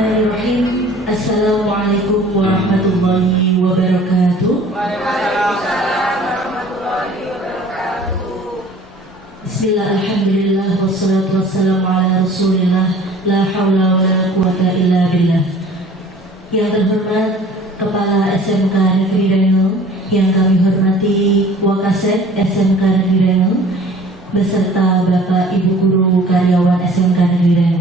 Bismillahirrahmanirrahim. Assalamualaikum warahmatullahi wabarakatuh. Bismillah, alhamdulillah, wassalatu wassalamu ala rasulillah, la hawla wa la quwata illa billah. Yang terhormat Kepala SMK Negeri Reno, yang kami hormati Wakasek SMK Negeri Reno, beserta Bapak Ibu Guru karyawan SMK Negeri Reno.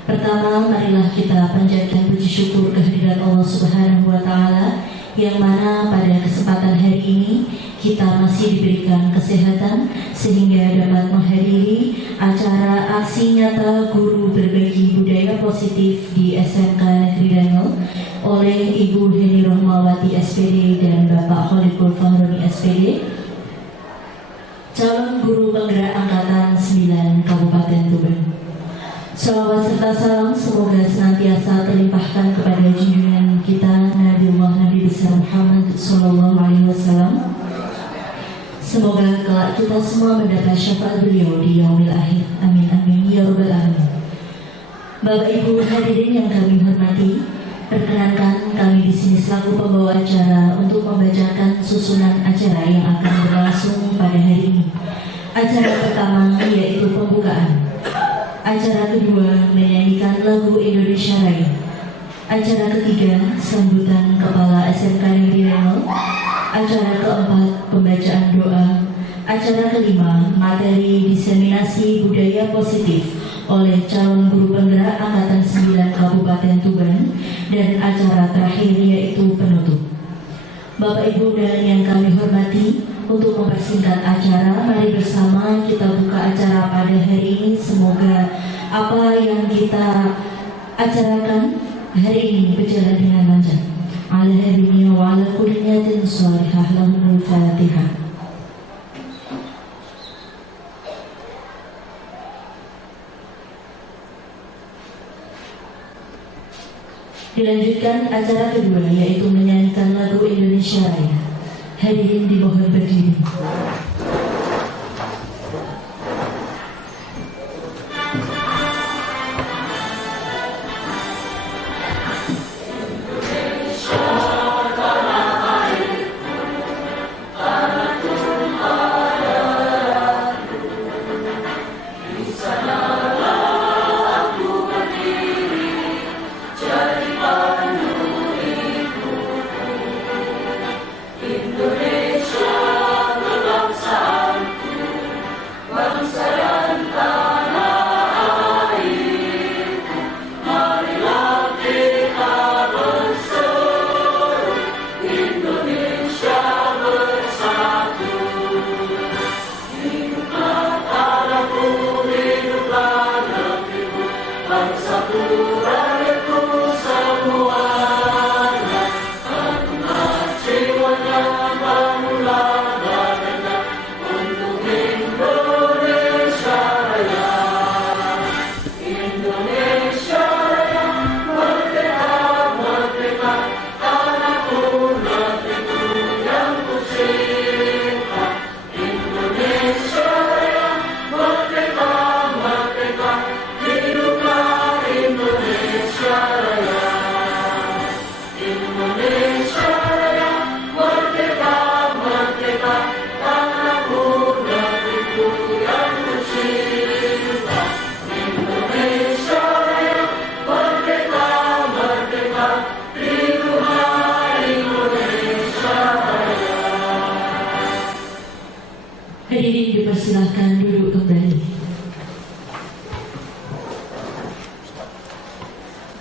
Pertama, marilah kita panjatkan puji syukur kehadiran Allah Subhanahu wa Ta'ala, yang mana pada kesempatan hari ini kita masih diberikan kesehatan sehingga dapat menghadiri acara aksi nyata guru berbagi budaya positif di SMK Negeri Reno oleh Ibu Heni Rohmawati SPD dan Bapak Khaliful Fahroni SPD, calon guru penggerak angkatan 9 Kabupaten Tuban. Salawat serta salam semoga senantiasa terlimpahkan kepada junjungan kita Nabi besar Muhammad SAW. Semoga kelak kita semua mendapat syafaat beliau di yaumil akhir. Amin amin ya rabbal alamin. Bapak Ibu hadirin yang kami hormati, perkenankan kami di sini selaku pembawa acara untuk membacakan susunan acara yang akan berlangsung pada hari ini. Acara pertama yaitu pembukaan. Acara kedua menyanyikan lagu Indonesia Raya. Acara ketiga sambutan Kepala SMK Negeri Reno. Acara keempat pembacaan doa. Acara kelima materi diseminasi budaya positif oleh calon guru penggerak angkatan 9 Kabupaten Tuban, dan acara terakhir yaitu penutup. Bapak Ibu dan yang kami hormati, untuk mempersingkat acara, mari bersama kita buka acara pada hari ini. Semoga apa yang kita acarakan hari ini berjalan dengan lancar. Ala hadhihi wa ala kulli niyatin shalihah lahumul Fatihah. Dilanjutkan acara kedua yaitu menyanyikan lagu Indonesia Raya. Hadirin dimohon berdiri. Hadirin dipersilahkan duduk kembali.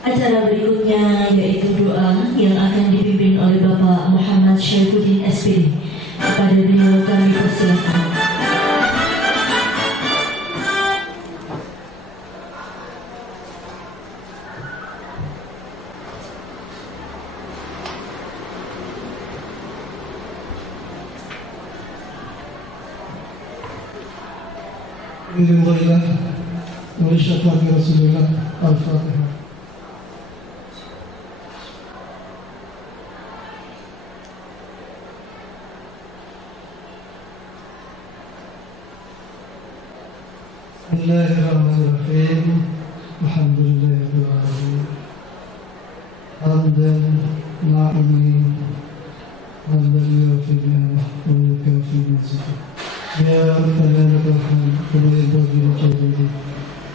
Acara berikutnya yaitu doa yang akan dipimpin oleh Bapak Muhammad Syaifuddin SPD. Kepada beliau kami persilahkan. Alhamdulillah wa syafaqi Rasulullah. Al-Fatihah. Bismillahirrahmanirrahim. Alhamdulillahirabbil alamin. نعمه حمدا يوافي نعمه ويكافي مزيده يا ربنا لك الحمد كما ينبغي لجلاله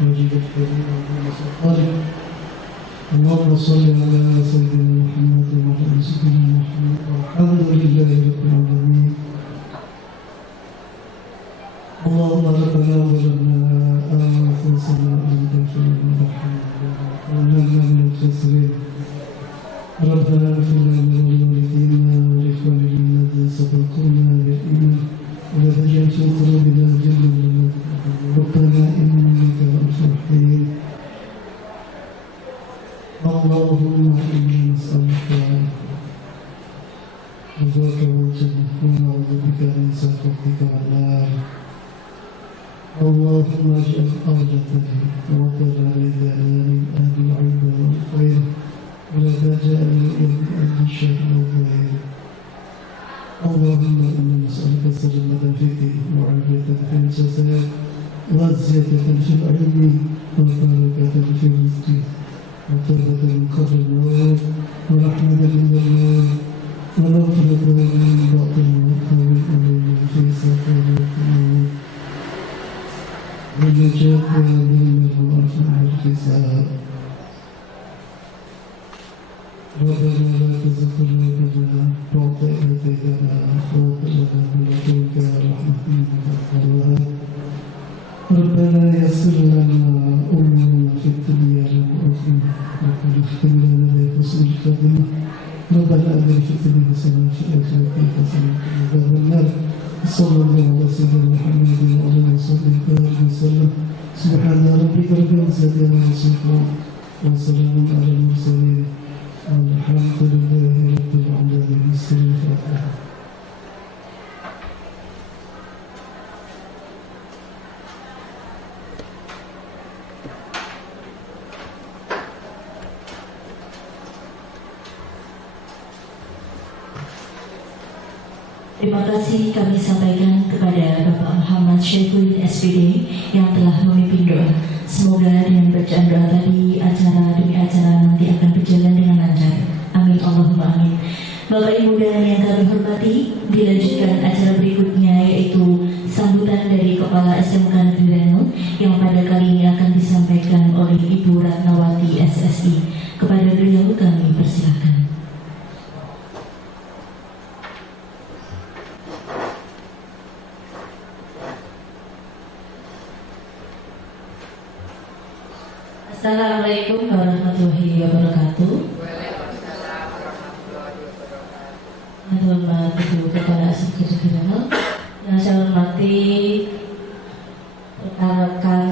وجهك وعظيم سلطانك اللهم صل على سيدنا محمد وعلى سيدنا محمد والحمد لله رب العالمين اللهم ربنا ظلمنا انفسنا وان تغفر لنا ونحن من الخاسرين ربنا اغفر لنا ولوالدينا ولاخواننا الذين سبقونا بالايمان ولا تجعل في قلوبنا غلا لنا ربنا انك رؤوف رحيم اللهم إنا نسألك رضاك والجنة ونعوذ بك من سخطك والنار اللهم اجعل أرضنا وطن رضانا من أهل العلم والخير ولا تجعل من أهل الشر والخير اللهم إنا نسألك سلامة في الدين وعافية في الجسد وزيادة في العلم وبركة في الرزق وتوبة من قبل الموت ورحمة من الموت ومغفرة من بعد الموت ومن أمر في سكرات الموت ونجاة من الرفع والحساب ربنا لا تزغ قلوبنا بعد إذ هديتنا وهب لنا من لدنك رحمة إنك أنت الوهاب ربنا يسر لنا أمورنا في الدنيا والآخرة ربنا اختم لنا بحسن الخاتمة ربنا أجعل في الدنيا حسنة وفي الآخرة حسنة وقنا عذاب النار صلى الله على سيدنا محمد وعلى آله وصحبه وسلم سبحان ربك رب العزة عما يصفون وسلام على المرسلين والحمد لله رب العالمين. بسم الله. Terima kasih kami sampaikan kepada Bapak Muhammad Syaiful SPD yang telah memimpin doa. Semoga dengan bacaan doa tadi acara demi acara nanti akan berjalan dengan lancar. Amin Allahumma amin. Bapak Ibu dan yang kami hormati, dilanjutkan acara berikutnya yaitu sambutan dari Kepala SMK Negeri Reno yang pada kali ini akan disampaikan oleh Ibu Ratnawati SSI. Kepada beliau kami persilakan. Assalamualaikum warahmatullahi wabarakatuh. Yang hormat Ibu Kepala SMK Negeri Reno, yang saya hormati rekan-rekan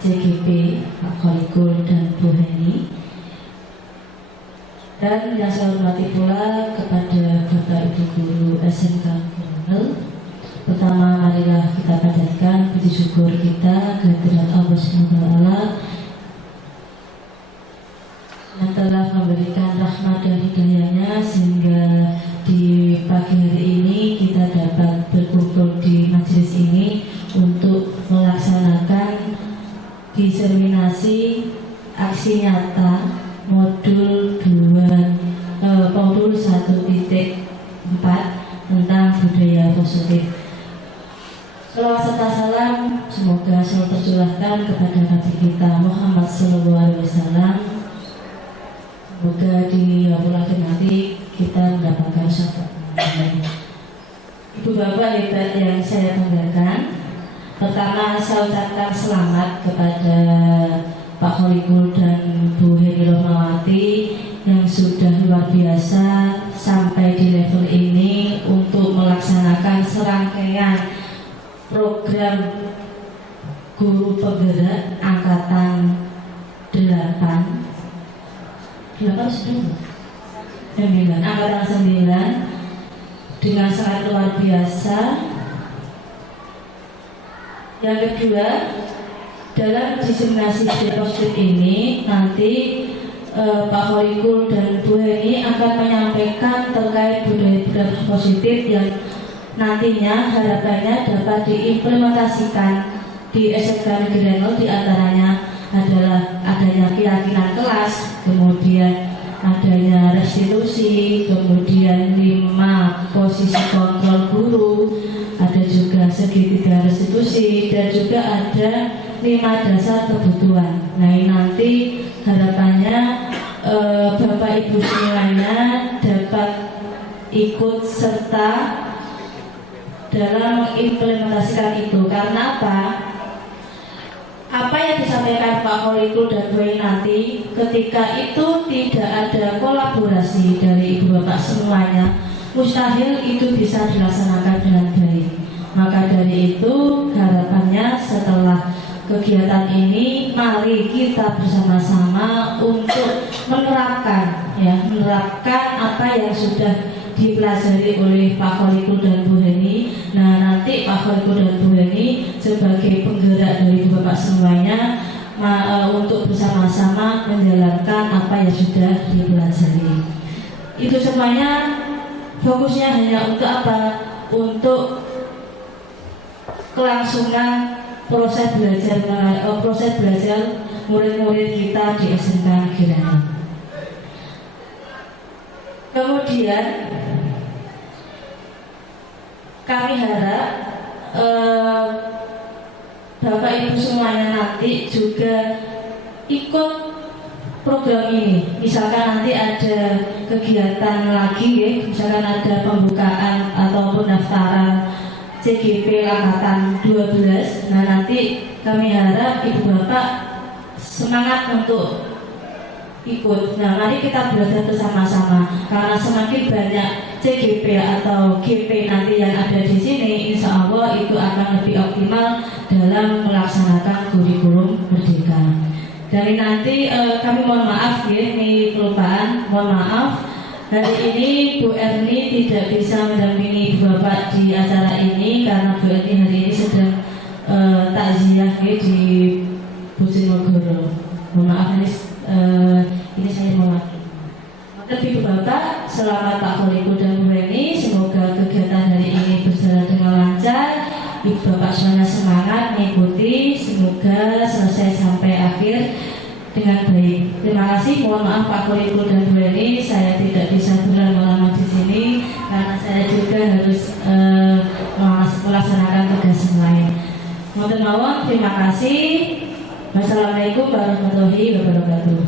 CGP Pak Kholikul dan Bu Heni, dan yang saya hormati pula kepada Bapak Ibu Guru SMK Negeri Reno. Pertama, marilah kita panjatkan puji syukur kita kehadirat Allah SWT yang telah memberikan rahmat dan hidayahnya sehingga di pagi hari ini kita dapat berkumpul di majelis ini untuk melaksanakan diseminasi aksi nyata modul 1.4 tentang budaya positif. Selawat serta salam semoga selalu tercurahkan kepada Nabi kita Muhammad SAW. Semoga di yaumul akhir nanti kita mendapatkan syafaat. Ibu bapak hebat yang saya banggakan, pertama saya ucapkan selamat kepada Pak Kholikul dan Bu Heni Rohmawati yang sudah luar biasa sampai di level ini untuk melaksanakan serangkaian program guru penggerak angkatan 8 angkatan 9 dengan sangat luar biasa. Yang kedua, dalam diseminasi positif ini nanti Pak Kholikul dan Bu Heni akan menyampaikan terkait budaya-budaya positif yang nantinya harapannya dapat diimplementasikan di SMK Negeri Reno. Di antaranya adalah adanya keyakinan kelas, kemudian ada adanya restitusi, kemudian 5 posisi kontrol guru, ada juga segitiga restitusi, dan juga ada 5 dasar kebutuhan. Nah, ini nanti harapannya Bapak Ibu semuanya dapat ikut serta dalam mengimplementasikan itu. Karena apa? Apa yang disampaikan Pak Kholikul dan Bu Eni nanti, ketika itu tidak ada kolaborasi dari Ibu Bapak semuanya, mustahil itu bisa dilaksanakan dengan baik. Maka dari itu harapannya setelah kegiatan ini, mari kita bersama-sama untuk menerapkan apa yang sudah dipelajari oleh Pak Kholikul dan Bu Eni. Nah, nanti Pak Kholikul dan Bu Eni sebagai penggerak dari Bapak semuanya untuk bersama-sama menjalankan apa yang sudah dipelajari. Itu semuanya fokusnya hanya untuk apa? Untuk kelangsungan proses belajar murid-murid kita di SMK Kirani. Kemudian kami harap Bapak Ibu semuanya nanti juga ikut program ini. Misalkan nanti ada kegiatan lagi ya, misalkan ada pembukaan atau pendaftaran CGP Angkatan 12. Nah, nanti kami harap Ibu Bapak semangat untuk ikut. Nah, mari kita belajar bersama-sama, karena semakin banyak CGP atau GP nanti yang ada di sini, insya Allah itu akan lebih optimal dalam melaksanakan kurikulum merdeka. Dari nanti kami mohon maaf ya, ini kelupaan, mohon maaf. Hari ini Bu Erni tidak bisa mendampingi Ibu Bapak di acara ini karena Bu Erni hari ini sedang takziah di Bojonegoro. Mohon maaf ini saya mewakili. Tapi Ibu Bapak, selamat Pak Kholikul dan Bu Eni. Semoga kegiatan hari ini berjalan dengan lancar. Ibu Bapak semuanya semangat mengikuti. Semoga selesai sampai akhir dengan baik. Terima kasih. Mohon maaf Pak Kholikul dan Bu Eni, saya tidak bisa berlama-lama di sini karena saya juga harus melaksanakan tugas lain. Mohon maaf. Terima kasih. Wassalamualaikum warahmatullahi wabarakatuh.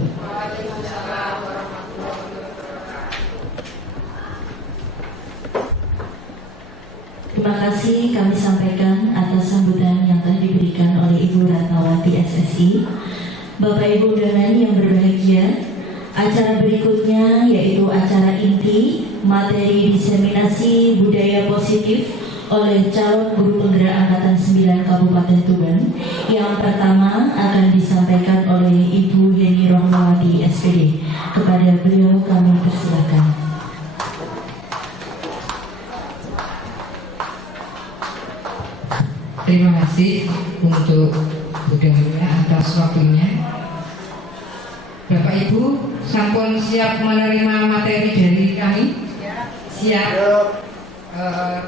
Terima kasih kami sampaikan atas sambutan yang telah diberikan oleh Ibu Ratnawati SSI. Bapak Ibu dan yang berbahagia, acara berikutnya yaitu acara inti materi diseminasi budaya positif oleh calon guru penggerak Angkatan 9 Kabupaten Tuban. Yang pertama akan disampaikan oleh Ibu Yeni Rohmawati SPD. Kepada beliau kami persilakan. Terima kasih untuk budaya atas waktunya. Bapak Ibu, sampun siap menerima materi dari kami? Siap.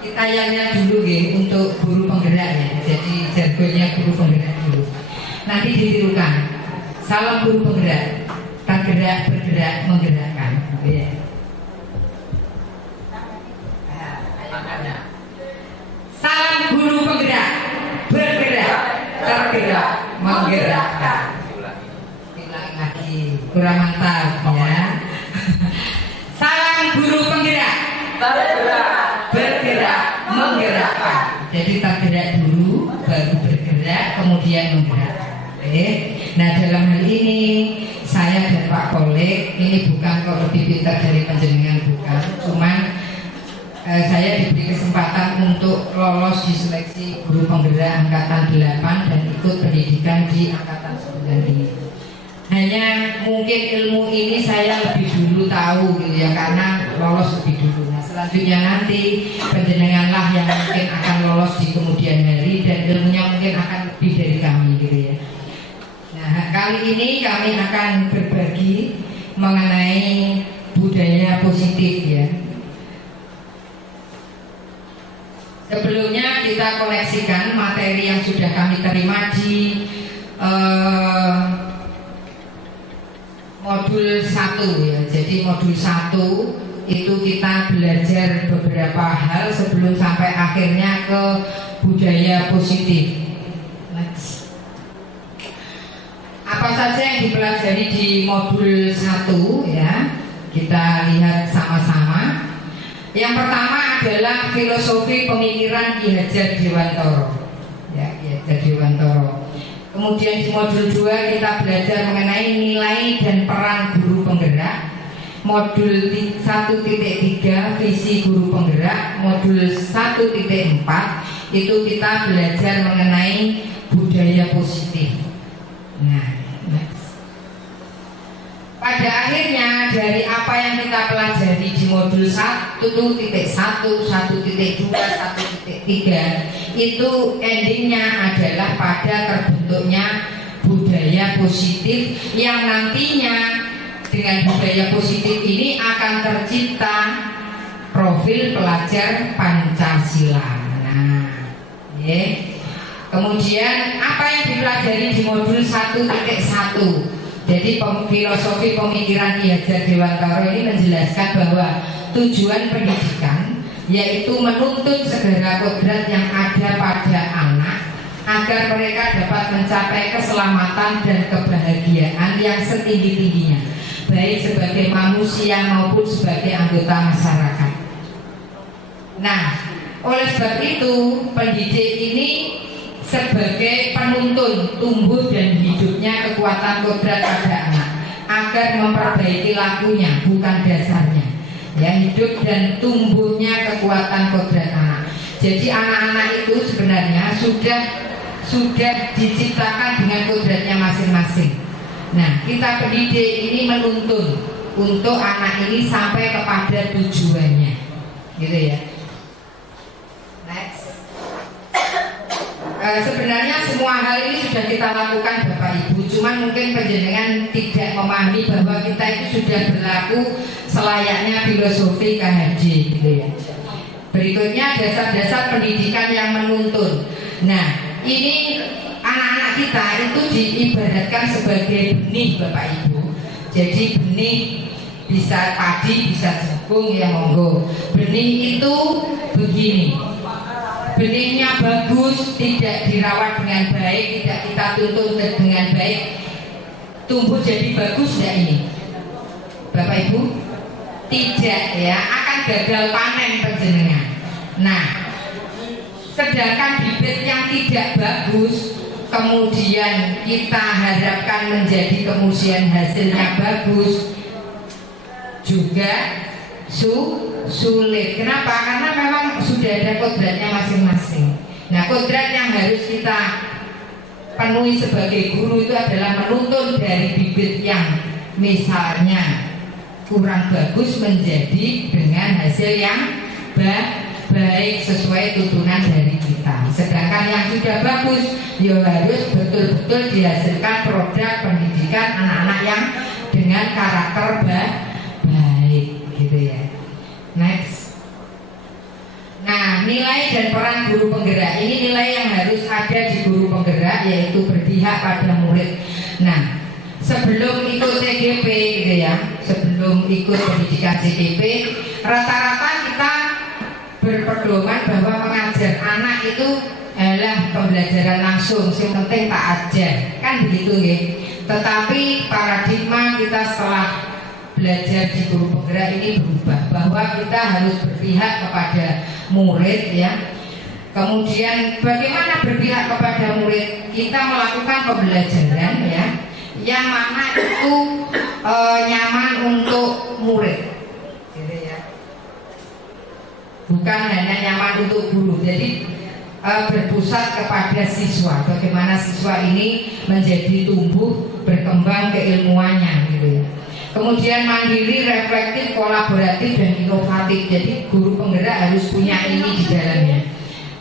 Kita yanya dulu ya untuk guru penggerak ya. Jadi jargonnya guru penggerak dulu. Nanti ditirukan. Salam guru penggerak. Tergerak, bergerak, menggerakkan. Ya. Salam guru penggerak. Bergerak, tergerak, menggerakkan. Ulangi lagi, kurang mantap ya. Salam guru penggerak. Bergerak, menggerakkan. Jadi tergerak dulu, baru bergerak, kemudian menggerakkan. Nah, dalam hal ini saya dan Pak Kholik ini bukan kok lebih pintar dari panjenengan, bukan. Cuman saya diberi kesempatan untuk lolos di seleksi guru penggerak Angkatan 8 dan ikut pendidikan di Angkatan 9 ini. Hanya mungkin ilmu ini saya lebih dulu tahu gitu ya, karena lolos lebih dulu. Nah, selanjutnya nanti penjenenganlah yang mungkin akan lolos di kemudian hari dan ilmunya mungkin akan lebih dari kami gitu ya. Nah, kali ini kami akan berbagi mengenai budaya positif ya. Sebelumnya kita koleksikan materi yang sudah kami terima di modul 1 ya. Jadi modul 1 itu kita belajar beberapa hal sebelum sampai akhirnya ke budaya positif. Next. Apa saja yang dipelajari di modul 1 ya? Kita lihat sama-sama. Yang pertama adalah filosofi pemikiran Ki Hajar Dewantara. Ya, Ki Hajar Dewantara. Kemudian di modul 2 kita belajar mengenai nilai dan peran guru penggerak. Modul 1.3 visi guru penggerak. Modul 1.4 itu kita belajar mengenai budaya positif. Nah, next. Pada akhirnya dari apa yang kita pelajari di modul 1.1, 1.2, 1.3 itu endingnya adalah pada terbentuknya budaya positif yang nantinya dengan budaya positif ini akan tercipta profil pelajar Pancasila. Nah, ya. Kemudian apa yang dipelajari di modul 1.1? Jadi filosofi pemikiran Ki Hajar Dewantara ini menjelaskan bahwa tujuan pendidikan yaitu menuntut segala kodrat yang ada pada anak agar mereka dapat mencapai keselamatan dan kebahagiaan yang setinggi-tingginya, baik sebagai manusia maupun sebagai anggota masyarakat. Nah, oleh sebab itu pendidik ini sebagai penuntun tumbuh dan hidupnya kekuatan kodrat pada anak agar memperbaiki lakunya, bukan dasarnya. Ya, hidup dan tumbuhnya kekuatan kodrat anak. Jadi anak-anak itu sebenarnya sudah diciptakan dengan kodratnya masing-masing. Nah, kita pendidik ini menuntun untuk anak ini sampai kepada tujuannya, gitu ya. Next. Sebenarnya semua hal ini sudah kita lakukan Bapak Ibu, cuman mungkin penjenengan tidak memahami bahwa kita itu sudah berlaku selayaknya filosofi KHD, gitu ya. Berikutnya dasar-dasar pendidikan yang menuntun. Nah, ini anak-anak kita itu diibaratkan sebagai benih Bapak Ibu. Jadi benih bisa padi, bisa jagung, ya monggo. Benih itu begini. Benihnya bagus, tidak dirawat dengan baik, tidak kita tuntun dengan baik, tumbuh jadi bagus ya ini, Bapak Ibu? Tidak ya, akan gagal panen penjenengan. Nah, sedangkan bibit yang tidak bagus, kemudian kita harapkan menjadi kemudian hasilnya bagus, juga sulit. Kenapa? Karena memang sudah ada kodratnya masing-masing. Nah, kodrat yang harus kita penuhi sebagai guru itu adalah menuntun dari bibit yang misalnya kurang bagus menjadi dengan hasil yang baik sesuai tuntunan dari kita. Sedangkan yang sudah bagus ya harus betul-betul dihasilkan produk pendidikan anak-anak yang dengan karakter baik, gitu ya. Next. Nah, nilai dan peran guru penggerak ini nilai yang harus ada di guru penggerak, yaitu berpihak pada murid. Nah, sebelum ikut CGP gitu ya, sebelum ikut pendidikan CGP, rata-rata kita berpedoman bahwa mengajar anak itu adalah pembelajaran langsung, yang penting tak ajar, kan begitu ya. Tetapi paradigma kita setelah belajar di guru penggerak ini berubah, bahwa kita harus berpihak kepada murid ya. Kemudian bagaimana berpihak kepada murid? Kita melakukan pembelajaran ya, yang mana itu nyaman untuk murid, gitu ya. Bukan hanya nyaman untuk guru. Jadi berpusat kepada siswa, bagaimana siswa ini menjadi tumbuh berkembang keilmuannya, gitu ya. Kemudian mandiri, reflektif, kolaboratif, dan inovatif. Jadi guru penggerak harus punya ini di dalamnya.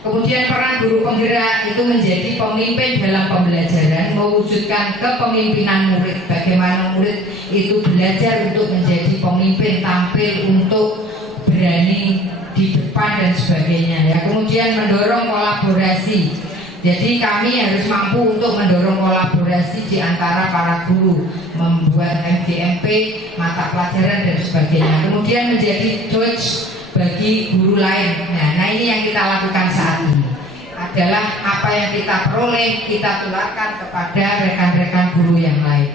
Kemudian peran guru penggerak itu menjadi pemimpin dalam pembelajaran, mewujudkan kepemimpinan murid. Bagaimana murid itu belajar untuk menjadi pemimpin, tampil untuk berani di depan dan sebagainya ya. Kemudian mendorong kolaborasi. Jadi kami harus mampu untuk mendorong kolaborasi di antara para guru, membuat MGMP, mata pelajaran dan sebagainya. Kemudian menjadi coach bagi guru lain. Nah ini yang kita lakukan saat ini adalah apa yang kita peroleh kita tularkan kepada rekan-rekan guru yang lain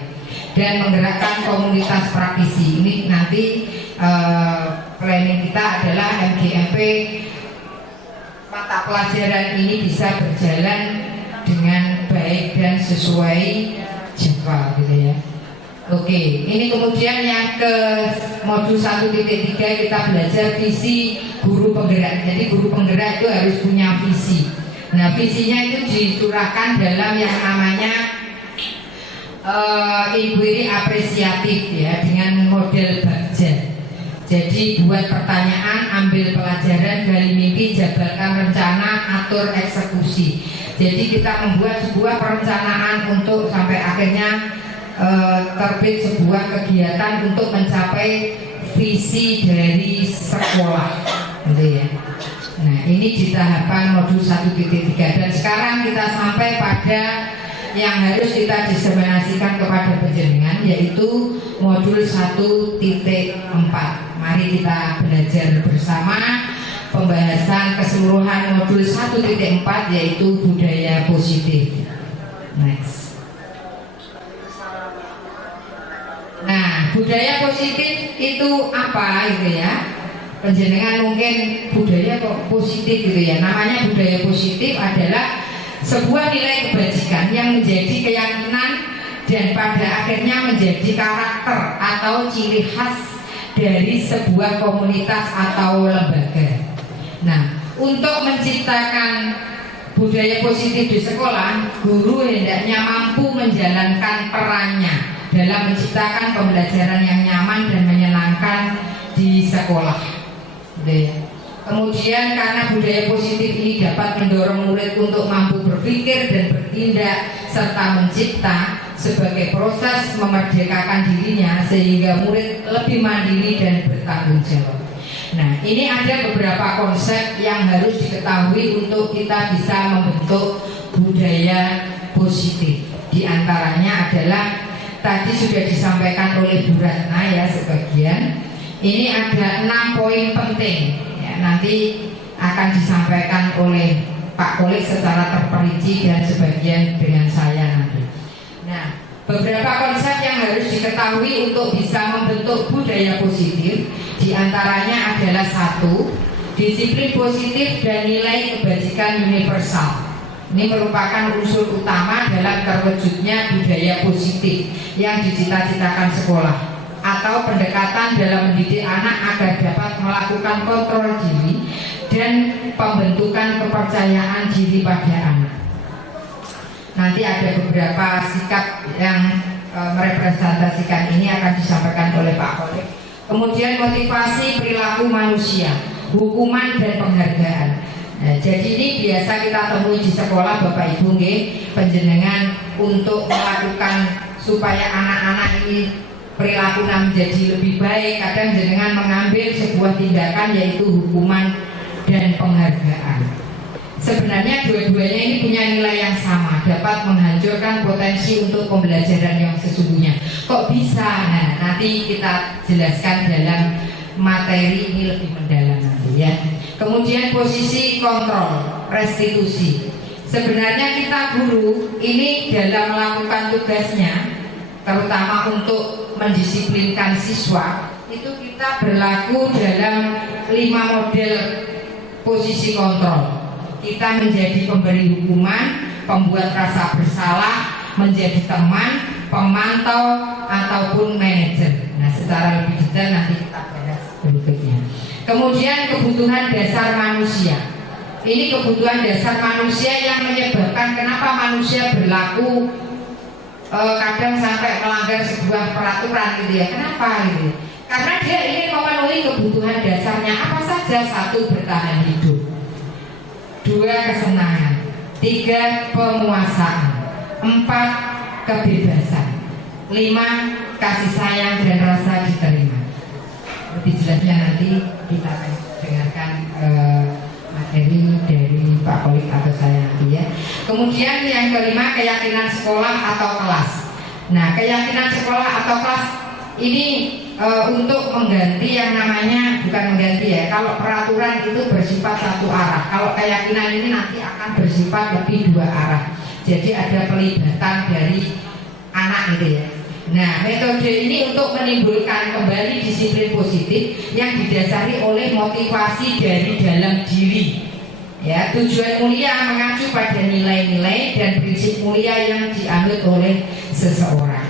dan menggerakkan komunitas praktisi. Ini nanti planning kita adalah MGMP mata pelajaran ini bisa berjalan dengan baik dan sesuai jadwal gitu ya. Oke, ini kemudian yang ke modul 1.3 kita belajar visi guru penggerak. Jadi guru penggerak itu harus punya visi. Nah visinya itu dicurahkan dalam yang namanya inquiry apresiatif ya, dengan model Bagja. Jadi buat pertanyaan, ambil pelajaran, gali mimpi, jabarkan rencana, atur eksekusi. Jadi kita membuat sebuah perencanaan untuk sampai akhirnya terbit sebuah kegiatan untuk mencapai visi dari sekolah, gitu ya. Nah ini di tahapan modul 1.3 dan sekarang kita sampai pada yang harus kita diseminasikan kepada penjenengan yaitu modul 1.4. Mari kita belajar bersama pembahasan keseluruhan modul 1.4 yaitu budaya positif. Next. Nah, budaya positif itu apa gitu ya? Penjenengan mungkin budaya kok positif gitu ya. Namanya budaya positif adalah sebuah nilai kebajikan yang menjadi keyakinan dan pada akhirnya menjadi karakter atau ciri khas dari sebuah komunitas atau lembaga. Nah, untuk menciptakan budaya positif di sekolah, guru hendaknya mampu menjalankan perannya dalam menciptakan pembelajaran yang nyaman dan menyenangkan di sekolah. Kemudian karena budaya positif ini dapat mendorong murid untuk mampu berpikir dan bertindak serta mencipta sebagai proses memerdekakan dirinya sehingga murid lebih mandiri dan bertanggung jawab. Nah, ini ada beberapa konsep yang harus diketahui untuk kita bisa membentuk budaya positif. Di antaranya adalah tadi sudah disampaikan oleh Bu Ratna ya sebagian. Ini ada 6 poin penting ya, nanti akan disampaikan oleh Pak Kolik secara terperinci dan sebagian dengan saya nanti. Nah, beberapa konsep yang harus diketahui untuk bisa membentuk budaya positif diantaranya adalah 1, disiplin positif dan nilai kebajikan universal. Ini merupakan unsur utama dalam terwujudnya budaya positif yang dicita-citakan sekolah atau pendekatan dalam mendidik anak agar dapat melakukan kontrol diri dan pembentukan kepercayaan diri pada anak. Nanti ada beberapa sikap yang merepresentasikan ini akan disampaikan oleh Pak Kolik. Kemudian motivasi perilaku manusia, hukuman dan penghargaan. Nah, jadi ini biasa kita temui di sekolah Bapak Ibu penjenengan untuk melakukan supaya anak-anak ini perilakunya menjadi lebih baik. Kadang jenengan mengambil sebuah tindakan yaitu hukuman dan penghargaan. Sebenarnya dua-duanya ini punya nilai yang sama, dapat menghancurkan potensi untuk pembelajaran yang sesungguhnya. Kok bisa? Nah, nanti kita jelaskan dalam materi ini lebih mendalam nanti ya. Kemudian posisi kontrol, restitusi. Sebenarnya kita guru ini dalam melakukan tugasnya, terutama untuk mendisiplinkan siswa, itu kita berlaku dalam 5 model posisi kontrol. Kita menjadi pemberi hukuman, pembuat rasa bersalah, menjadi teman, pemantau, ataupun manajer. Nah, secara lebih detail nanti kita bahas berikutnya. Kemudian kebutuhan dasar manusia. Ini kebutuhan dasar manusia yang menyebabkan kenapa manusia berlaku kadang sampai melanggar sebuah peraturan gitu ya. Kenapa gitu? Karena dia ingin memenuhi kebutuhan dasarnya apa saja. 1, bertahan hidup. 2, kesenangan. 3, pemuasaan. 4, kebebasan. 5, kasih sayang dan rasa diterima. Lebih jelasnya nanti kita akan dengarkan materi dari Pak Kolik atau saya nanti ya. Kemudian yang kelima, keyakinan sekolah atau kelas. Nah, keyakinan sekolah atau kelas ini untuk mengganti yang namanya, bukan mengganti ya, kalau peraturan itu bersifat satu arah, kalau keyakinan ini nanti akan bersifat lebih dua arah. Jadi ada pelibatan dari anak gitu ya. Nah, metode ini untuk menimbulkan kembali disiplin positif yang didasari oleh motivasi dari dalam diri. Ya, tujuan mulia mengacu pada nilai-nilai dan prinsip mulia yang dianut oleh seseorang.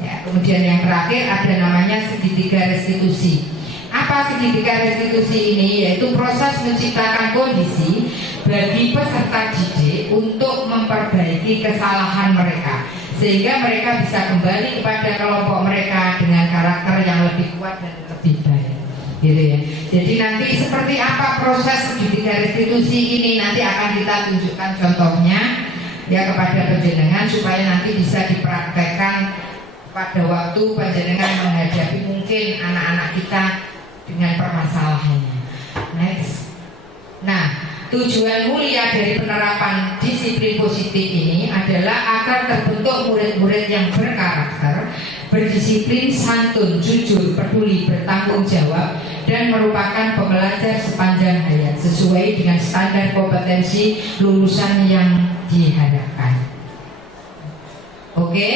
Ya, kemudian yang terakhir ada namanya segitiga restitusi. Apa segitiga restitusi ini? Yaitu proses menciptakan kondisi bagi peserta didik untuk memperbaiki kesalahan mereka, sehingga mereka bisa kembali kepada kelompok mereka dengan karakter yang lebih kuat dan lebih baik, gitu ya. Jadi nanti seperti apa proses segitiga restitusi ini nanti akan kita tunjukkan contohnya ya kepada panjenengan supaya nanti bisa dipraktekkan pada waktu panjenengan menghadapi mungkin anak-anak kita dengan permasalahannya. Next. Nah, tujuan mulia dari penerapan disiplin positif ini adalah agar terbentuk murid-murid yang berkarakter, berdisiplin, santun, jujur, peduli, bertanggung jawab, dan merupakan pembelajar sepanjang hayat sesuai dengan standar kompetensi lulusan yang diharapkan. Oke,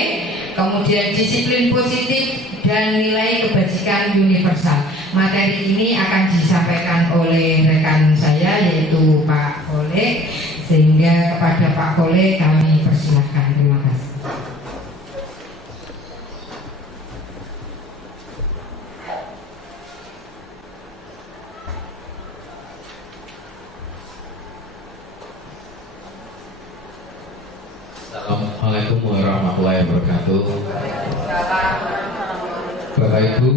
kemudian disiplin positif dan nilai kebajikan universal. Materi ini akan disampaikan oleh rekan saya yaitu Pak Kole, sehingga kepada Pak Kole kami persilahkan. Terima kasih. Assalamualaikum warahmatullahi wabarakatuh. Bapak Ibu,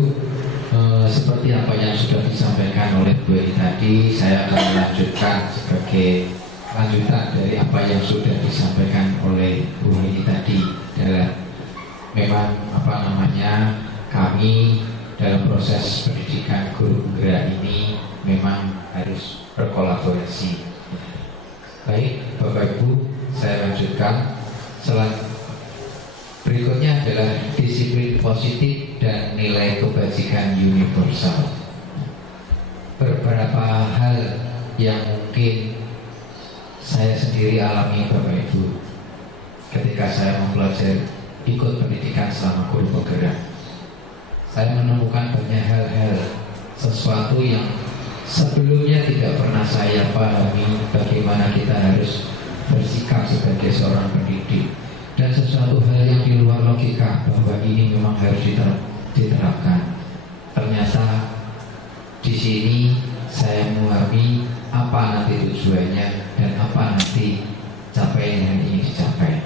seperti apa yang sudah disampaikan oleh Bu Eni tadi, saya akan melanjutkan sebagai lanjutan dari apa yang sudah disampaikan oleh Bu Eni tadi. Memang kami dalam proses pendidikan guru penggerak ini memang harus berkolaborasi. Baik, Bapak Ibu, saya lanjutkan. Berikutnya adalah disiplin positif dan nilai kebajikan universal. Beberapa hal yang mungkin saya sendiri alami Bapak Ibu ketika saya mempelajari ikut pendidikan selama guru penggerak. Saya menemukan banyak hal-hal, sesuatu yang sebelumnya tidak pernah saya pahami bagaimana kita harus bersikap sebagai seorang pendidik, dan sesuatu hal yang di luar logika bahwa ini memang harus diterapkan. Ternyata di sini saya memahami apa nanti tujuannya dan apa nanti capaian yang ingin dicapai.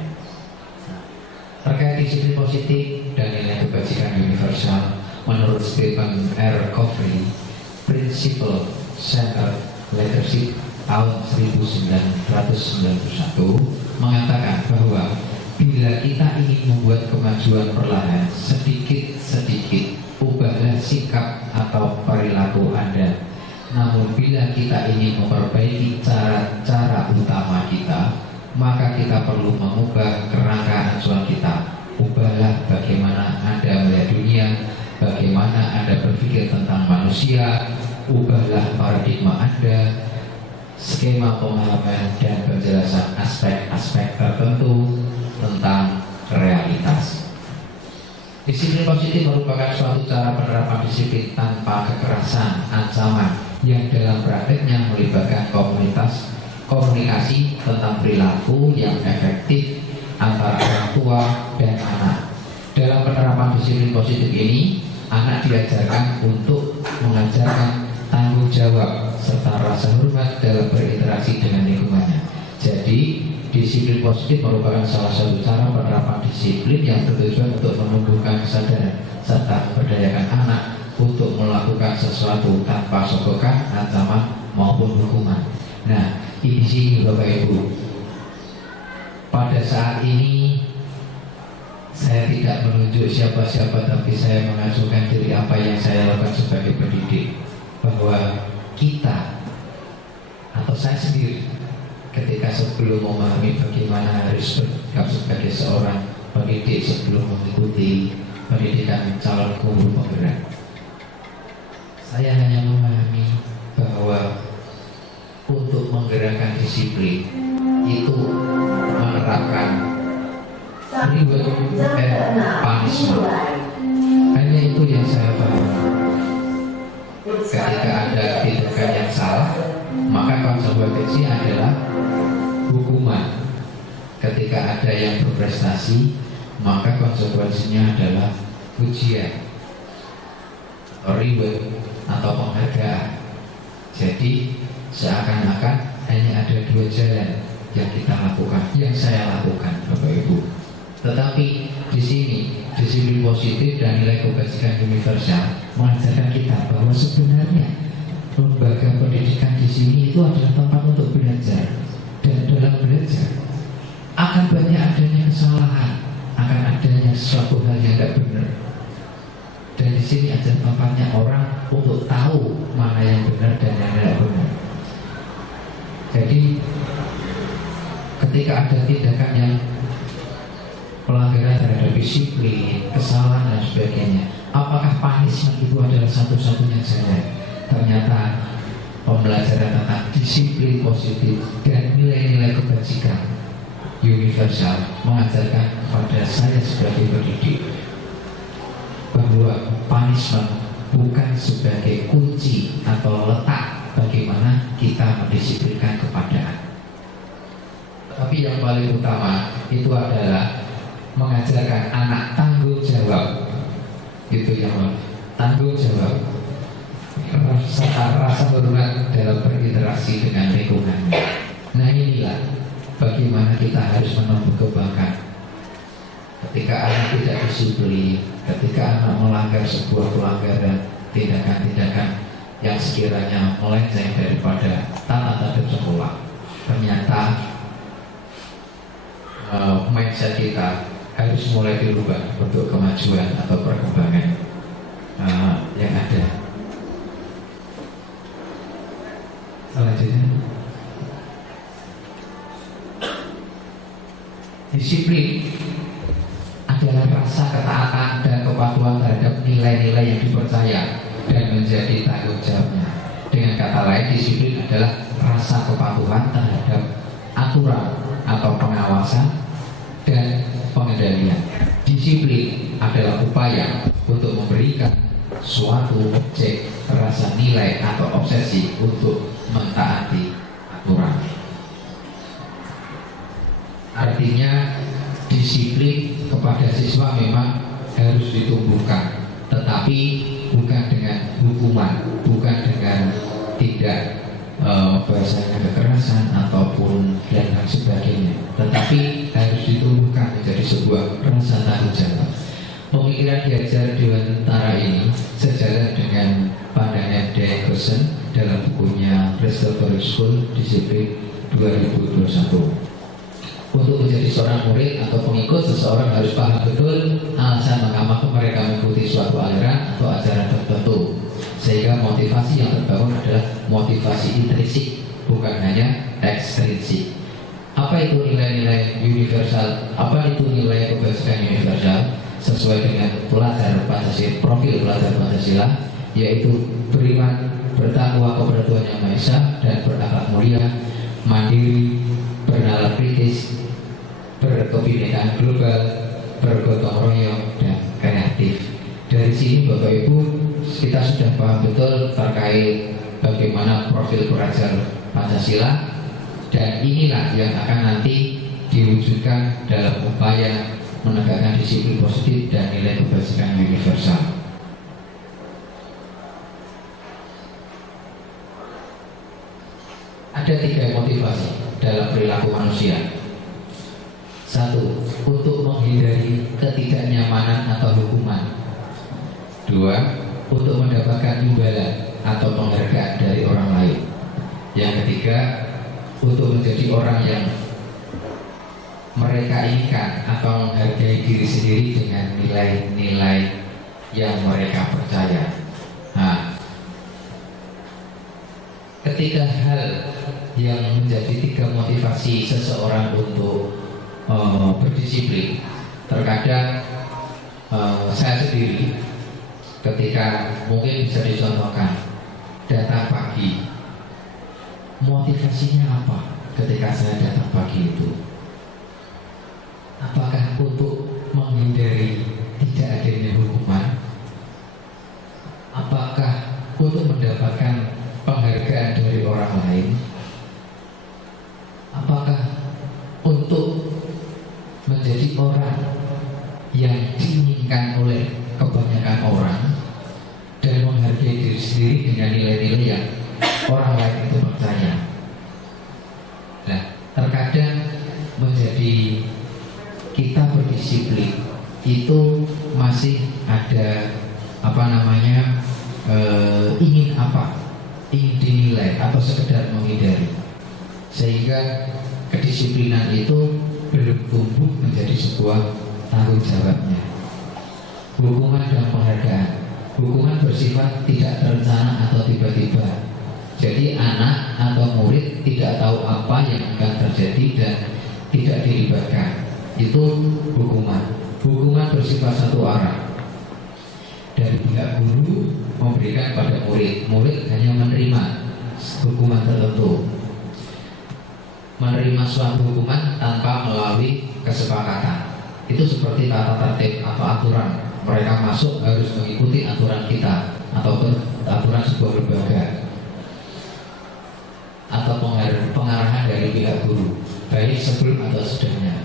Terkait disiplin positif dan nilai kebajikan universal, menurut Stephen R. Covey, Principle Centered Leadership tahun 1991 mengatakan bahwa bila kita ingin membuat kemajuan perlahan, sedikit-sedikit ubahlah sikap atau perilaku Anda. Namun bila kita ingin memperbaiki cara-cara utama kita, maka kita perlu mengubah kerangka acuan kita. Ubahlah bagaimana Anda melihat dunia, bagaimana Anda berpikir tentang manusia, ubahlah paradigma Anda, skema pemahaman dan penjelasan aspek-aspek tertentu tentang realitas. Disiplin positif merupakan suatu cara penerapan disiplin tanpa kekerasan, ancaman, yang dalam prakteknya melibatkan komunikasi tentang perilaku yang efektif antara orang tua dan anak. Dalam penerapan disiplin positif ini, anak diajarkan untuk mengajarkan tanggung jawab serta rasa hormat dalam berinteraksi dengan lingkungannya. Jadi, disiplin positif merupakan salah satu cara penerapan disiplin yang bertujuan untuk menumbuhkan kesadaran serta memberdayakan anak untuk melakukan sesuatu tanpa sogokan, ancaman maupun hukuman. Nah, di sini Bapak Ibu, pada saat ini saya tidak menunjuk siapa-siapa, tapi saya mengajukan diri apa yang saya lakukan sebagai pendidik, bahwa kita atau saya sendiri ketika sebelum memahami bagaimana harus bersikap sebagai seorang pendidik sebelum mengikuti pendidikan calon guru penggerak. Saya hanya memahami bahwa untuk menggerakkan disiplin itu menerapkan reward and punishment. Hanya itu yang saya pahami. Ketika ada tindakan yang salah, maka konsekuensi adalah hukuman. Ketika ada yang berprestasi, maka konsekuensinya adalah ujian, reward atau penghargaan. Jadi seakan-akan hanya ada dua jalan yang kita lakukan, yang saya lakukan, Bapak Ibu. Tetapi di sini disiplin positif dan nilai kebajikan universal mengajarkan kita bahwa sebenarnya lembaga pendidikan di sini itu adalah tempat untuk belajar, dan dalam belajar akan banyak adanya kesalahan, akan adanya suatu hal yang tidak benar. Dan di sini adalah tempatnya orang untuk tahu mana yang benar dan yang tidak benar. Jadi ketika ada tindakan yang pelanggaran terhadap disiplin, kesalahan dan sebagainya, apakah punishment itu adalah satu-satunya jalan? Ternyata pembelajaran tentang disiplin positif dan nilai-nilai kebajikan universal mengajarkan kepada saya sebagai pendidik bahwa punishment bukan sebagai kunci atau letak bagaimana kita mendisiplinkan kepadaan. Tapi yang paling utama itu adalah mengajarkan anak tanggung jawab. Itu yang tanggung jawab, rasa hormat dalam berinteraksi dengan lingkungan. Nah inilah bagaimana kita harus menumbuh-kembangkan. Ketika anak tidak disiplin, ketika anak melanggar sebuah pelanggaran, tindakan-tindakan yang sekiranya melenceng daripada tata tertib sekolah, ternyata mindset kita harus mulai dirubah untuk kemajuan atau perkembangan yang ada. Selanjutnya, disiplin adalah rasa ketaatan dan kepatuhan terhadap nilai-nilai yang dipercaya dan menjadi tanggung jawabnya. Dengan kata lain, disiplin adalah rasa kepatuhan terhadap aturan atau pengawasan dan pengendalian. Disiplin adalah upaya untuk memberikan suatu objek rasa nilai atau obsesi untuk mentaati aturan. Artinya disiplin kepada siswa memang harus ditumbuhkan, tetapi bukan dengan hukuman, bukan dengan tidak bahasanya kekerasan ataupun dan lain sebagainya, tetapi harus ditumbuhkan menjadi sebuah rasa tanggung jawab. Pemikiran diajar Dewan Tentara ini sejalan dengan pandangan Dan Gerson dalam bukunya Restorative School Disiplin 2021. Untuk menjadi seorang murid atau pengikut, seseorang harus paham betul alasan mengapa mereka mengikuti suatu aliran atau ajaran tertentu, sehingga motivasi yang terbangun adalah motivasi intrinsik, bukan hanya ekstrinsik. Apa itu nilai-nilai universal? Apa itu nilai kebajikan universal? Sesuai dengan pelajar Pancasila, profil pelajar Pancasila, yaitu beriman, bertakwa kepada Tuhan Yang Maha Esa, dan berakhlak mulia, mandiri, bernalar kritis, berkebinekaan global, bergotong royong, dan kreatif. Dari sini Bapak Ibu, kita sudah paham betul terkait bagaimana profil pelajar Pancasila, dan inilah yang akan nanti diwujudkan dalam upaya menegakkan disiplin positif dan nilai kebajikan universal. Ada 3 motivasi dalam perilaku manusia. 1. Untuk menghindari ketidaknyamanan atau hukuman. 2. Untuk mendapatkan imbalan atau penghargaan dari orang lain. Yang ketiga, untuk menjadi orang yang mereka inginkan atau menghargai diri sendiri dengan nilai-nilai yang mereka percaya. Nah, ketika hal yang menjadi 3 motivasi seseorang untuk berdisiplin, terkadang saya sendiri ketika mungkin bisa dicontohkan datang pagi, motivasinya apa ketika saya datang pagi itu? Apakah untuk menghindari tidak adanya hukuman? Apakah untuk mendapatkan penghargaan dari orang lain? Apakah untuk menjadi orang yang diinginkan oleh kebanyakan orang dan menghargai diri sendiri dengan nilai-nilai yang orang lain itu percaya? Nah, terkadang menjadi kita berdisiplin itu masih ada ingin dinilai atau sekedar menghindari, sehingga kedisiplinan itu belum tumbuh menjadi sebuah tanggung jawabnya. Hukuman dan penghargaan, hukuman bersifat tidak terencana atau tiba-tiba. Jadi anak atau murid tidak tahu apa yang akan terjadi dan tidak dilibatkan. Itu hukuman. Hukuman bersifat satu arah. Dari pihak guru memberikan pada murid, murid hanya menerima hukuman tertentu, menerima suatu hukuman tanpa melalui kesepakatan. Itu seperti tata tertib atau aturan. Mereka masuk harus mengikuti aturan kita atau aturan sebuah lembaga atau pengarahan dari pihak guru, baik sebelum atau sesudahnya.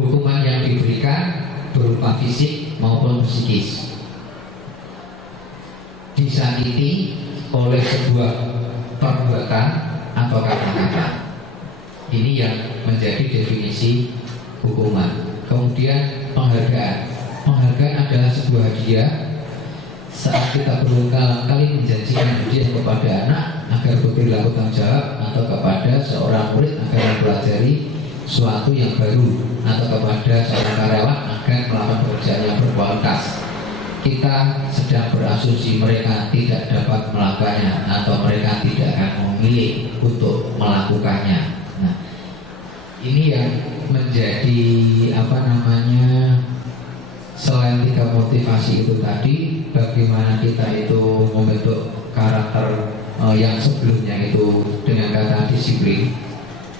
Hukuman yang diberikan berupa fisik maupun psikis. Disakiti oleh sebuah perbuatan atau kata-kata. Ini yang menjadi definisi hukuman. Kemudian penghargaan. Penghargaan adalah sebuah hadiah saat kita berulang kali menjanjikan hadiah kepada anak agar berperilaku tanggung jawab, atau kepada seorang murid agar mempelajari suatu yang baru, atau kepada seorang karyawan agar melakukan pekerjaan yang berkualitas. Kita sedang berasumsi mereka tidak dapat melakukannya atau mereka tidak akan memilih untuk melakukannya. Nah, ini yang menjadi selain tiga motivasi itu tadi, bagaimana kita itu membentuk karakter yang sebelumnya itu dengan kata disiplin,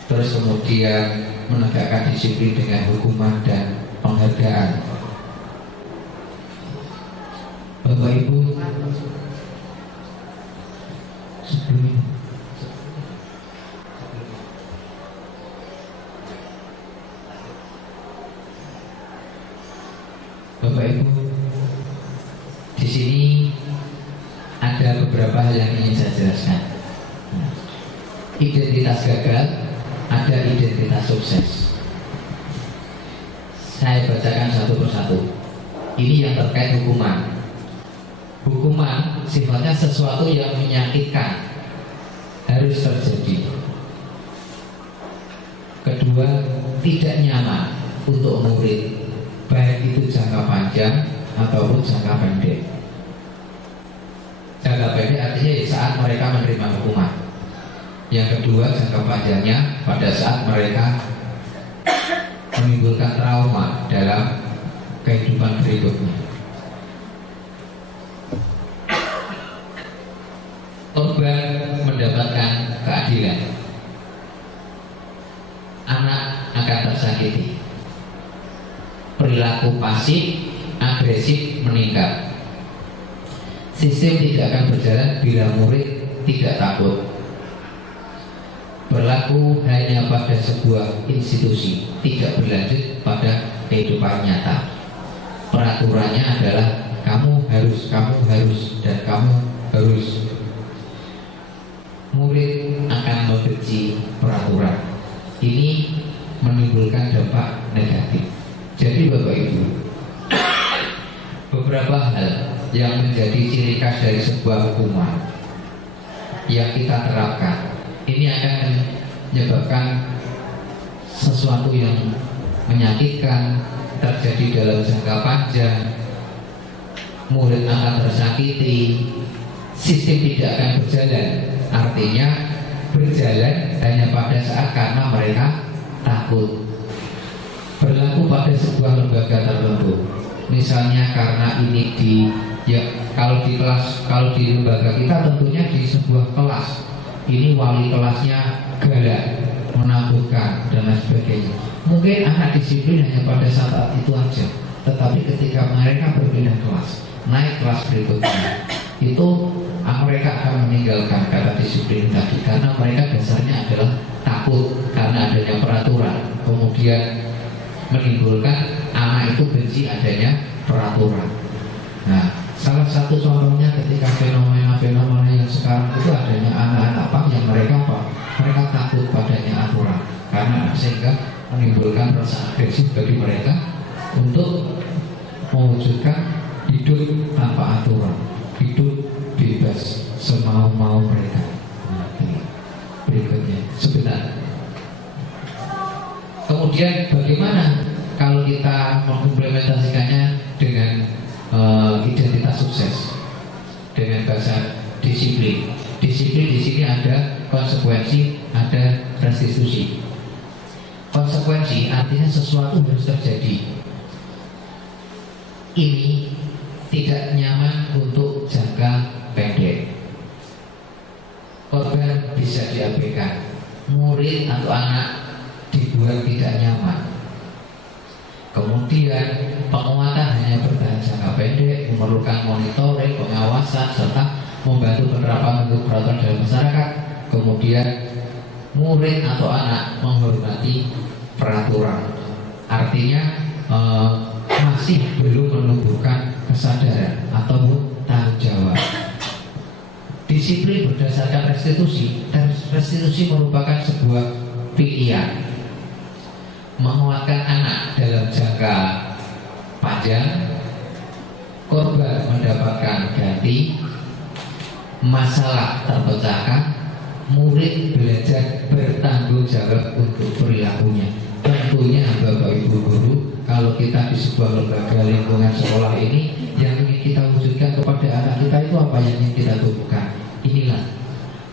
terus kemudian menegakkan disiplin dengan hukuman dan penghargaan. Bapak Ibu, sebelum Bapak Ibu, di sini ada beberapa hal yang ingin saya jelaskan. Identitas gagal, ada identitas sukses. Saya bacakan satu persatu. Ini yang terkait hukuman. Hukuman sifatnya sesuatu yang menyakitkan, harus terjadi. Kedua, tidak nyaman untuk murid, baik itu jangka panjang ataupun jangka pendek. Jangka pendek artinya saat mereka menerima hukuman. Yang kedua, jangka panjangnya pada saat mereka menimbulkan trauma dalam kehidupan berikutnya. Korban mendapatkan keadilan, anak akan tersakiti, perilaku pasif agresif meningkat. Sistem tidak akan berjalan bila murid tidak takut. Berlaku hanya pada sebuah institusi, tidak berlanjut pada kehidupan nyata. Peraturannya adalah kamu harus, dan kamu harus. Murid akan membenci peraturan. Ini menimbulkan dampak negatif. Jadi Bapak Ibu, beberapa hal yang menjadi ciri khas dari sebuah hukuman yang kita terapkan ini akan menyebabkan sesuatu yang menyakitkan terjadi dalam jangka panjang. Murid akan tersakiti, sistem tidak akan berjalan. Artinya berjalan hanya pada saat karena mereka takut. Berlaku pada sebuah lembaga tertentu. misalnya karena ini kalau di kelas, kalau di lembaga kita tentunya di sebuah kelas ini wali kelasnya galak, menakutkan dan lain sebagainya. Mungkin anak disiplin hanya pada saat itu aja, tetapi ketika mereka berpindah kelas, naik kelas berikutnya, itu mereka akan meninggalkan kata disiplin tadi karena mereka dasarnya adalah takut karena adanya peraturan, kemudian menimbulkan anak itu benci adanya peraturan. Nah, salah satu contohnya ketika fenomena-fenomena yang sekarang itu adanya anak-anak PAK yang mereka takut padanya aturan karena sehingga menimbulkan rasa agresif bagi mereka untuk mewujudkan hidup tanpa aturan, hidup bebas semau-mau mereka. Nah, berikutnya sebentar. Kemudian bagaimana kalau kita mengimplementasikannya dengan identitas sukses, dengan bahasa disiplin. Disiplin di sini ada konsekuensi, ada restitusi. Konsekuensi artinya sesuatu harus terjadi. Ini tidak nyaman untuk jangka pendek. Korban bisa diabaikan, murid atau anak dibuat tidak nyaman. Kemudian penguatan hanya bertahan jangka pendek, memerlukan monitoring, pengawasan, serta membantu penerapan untuk peraturan dalam masyarakat. Kemudian murid atau anak menghormati peraturan, artinya masih belum menumbuhkan kesadaran atau tanggung jawab. Disiplin berdasarkan restitusi, dan restitusi merupakan sebuah pilihan. Menguatkan anak dalam jangka panjang, korban mendapatkan ganti, masalah terpecahkan, murid belajar bertanggung jawab untuk perilakunya. Tentunya Bapak Ibu Guru, kalau kita di sebuah lembaga lingkungan sekolah ini, yang ingin kita wujudkan kepada anak kita itu apa yang ingin kita tumbuhkan? Inilah,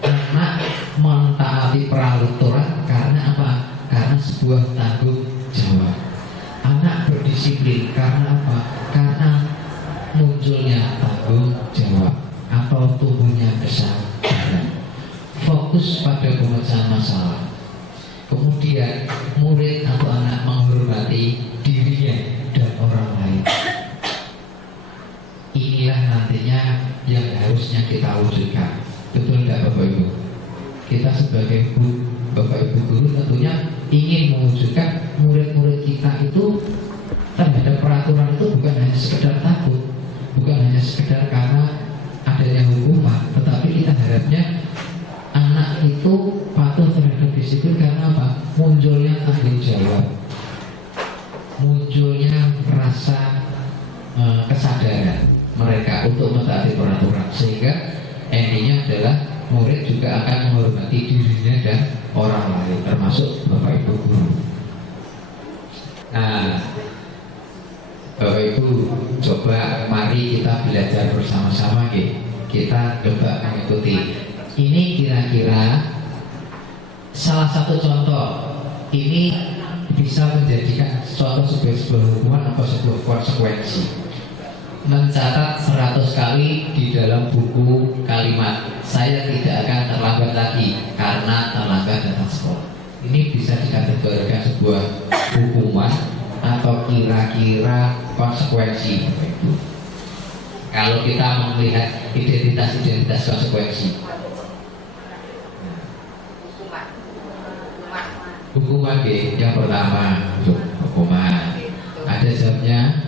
anak mentaati peraturan karena apa? Karena sebuah tanggung jawab. Anak berdisiplin karena apa? Karena munculnya tanggung jawab atau tumbuhnya kesadaran. Fokus pada pemecahan masalah. Kemudian murid atau anak menghormati dirinya dan orang lain. Inilah nantinya yang harusnya kita wujudkan. Betul tidak Bapak Ibu? Kita sebagai Bapak Ibu Guru tentunya ingin mewujudkan murid-murid kita itu terhadap peraturan itu bukan hanya sekedar takut, bukan hanya sekedar karena adanya hukuman, tetapi kita harapnya anak itu patuh terhadap disiplin karena apa? Munculnya tanggung jawab, munculnya rasa kesadaran mereka untuk mentaati peraturan, sehingga endingnya adalah murid juga akan menghormati dirinya dan orang lain, termasuk Bapak Ibu Guru. Nah, Bapak Ibu, coba mari kita belajar bersama-sama, kita coba mengikuti. Ini kira-kira salah satu contoh. Ini bisa menjadikan contoh sebagai sebuah hubungan atau sebuah konsekuensi. Mencatat 100 kali di dalam buku kalimat saya tidak akan terlambat lagi karena terlambat datang sekolah. Ini bisa dikategorikan sebuah hukuman atau kira-kira konsekuensi. Kalau kita melihat identitas konsekuensi, hukuman yang pertama hukuman ada jamnya.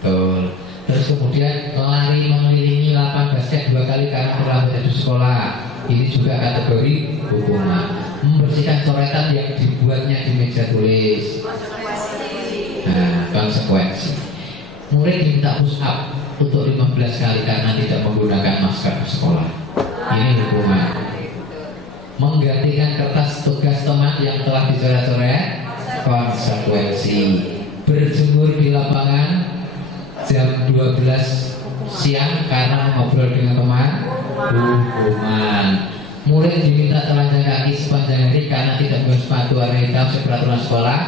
Betul. Terus kemudian lari mengelilingi lapangan basket 2 kali karena terlambat di sekolah. Ini juga kategori hukuman. Membersihkan coretan yang dibuatnya di meja tulis. Nah, konsekuensi. Murid diminta push up untuk 15 kali karena tidak menggunakan masker di sekolah. Ini hukuman. Menggantikan kertas tugas teman yang telah dicoret-coret, konsekuensi. Berjemur di lapangan jam 12 siang karena mengobrol dengan teman, hukuman. Murid diminta telanjang kaki sepanjang hari karena tidak membawa sepatu warna hitam seperaturan sekolah,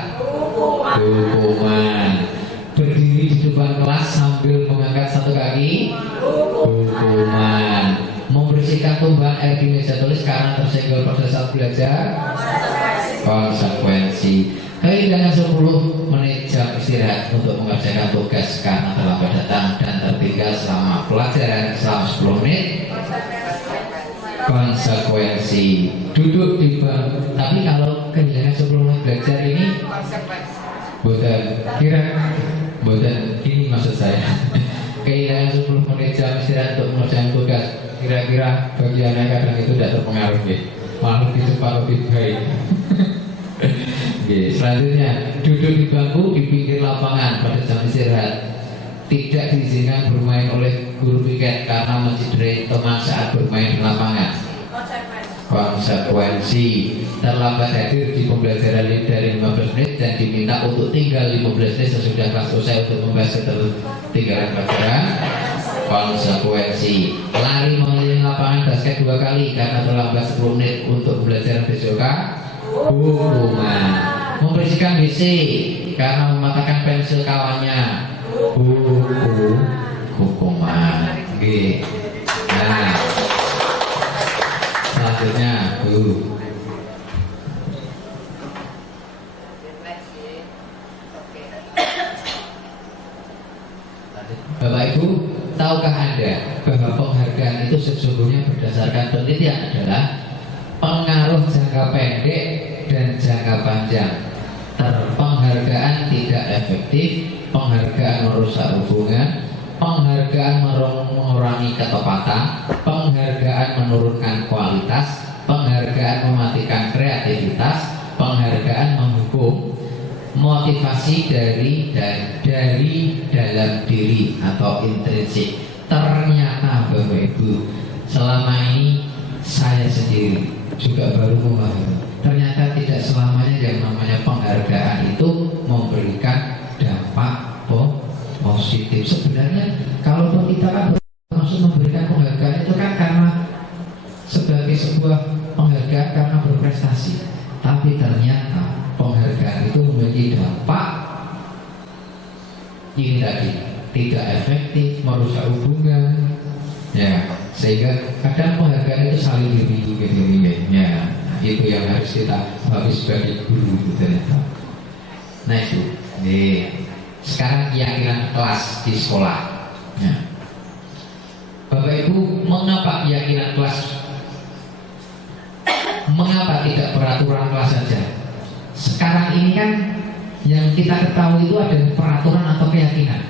hukuman. berdiri di depan kelas sambil mengangkat satu kaki, hukuman. Membersihkan tumpahan air di meja tulis karena tersenggol pada saat belajar, konsekuensi. Kehilangan 10 menit jam istirahat untuk mengerjakan tugas karena terlambat datang dan tertinggal selama pelajaran selama 10 menit, konsekuensi. Duduk di bangku. Tapi kalau kehilangan 10 menit belajar ini bukan ini maksud saya. Kehilangan 10 menit jam istirahat untuk mengerjakan tugas, kira-kira bagi anak kadang itu tidak terpengaruh, malah lebih cepat lebih baik. Selanjutnya, duduk di bangku di pinggir lapangan pada jam istirahat. Tidak diizinkan bermain oleh guru piket karena mencederai teman saat bermain di lapangan. Konsekuensi. Terlambat hadir di pembelajaran lebih dari 15 menit dan diminta untuk tinggal 15 menit sesudah kelas usai untuk membahas ketertinggalan pelajaran. Konsekuensi. Lari mengelilingi lapangan basket 2 kali karena terlambat 10 menit untuk pembelajaran BSOK, hukuman. Membersihkan WC karena mematahkan pensil kawannya, hukuman. Nah, selanjutnya Bapak Ibu, tahukah Anda bahwa penghargaan itu sesungguhnya berdasarkan penelitian adalah pengaruh jangka pendek dan jangka panjang. Penghargaan tidak efektif, penghargaan merusak hubungan, penghargaan mengurangi ketepatan, penghargaan menurunkan kualitas, penghargaan mematikan kreativitas, penghargaan menghukum motivasi dari dalam diri atau intrinsik. Ternyata Bapak Ibu, selama ini saya sendiri juga baru memahami, ternyata tidak selamanya yang namanya penghargaan itu memberikan dampak positif. Sebenarnya kalau kita kan maksud memberikan penghargaan itu kan karena sebagai sebuah penghargaan karena berprestasi, tapi ternyata penghargaan itu memiliki dampak ini tadi, tidak efektif, merusak hubungan, ya, sehingga kadang penghargaan itu saling diri, ya, itu yang harus kita bagi sebagai guru itu ternyata. Nah itu, sekarang keyakinan kelas di sekolah. Ya. Bapak Ibu, mengapa keyakinan kelas? Mengapa tidak peraturan kelas saja? Sekarang ini kan yang kita ketahui itu ada peraturan atau keyakinan.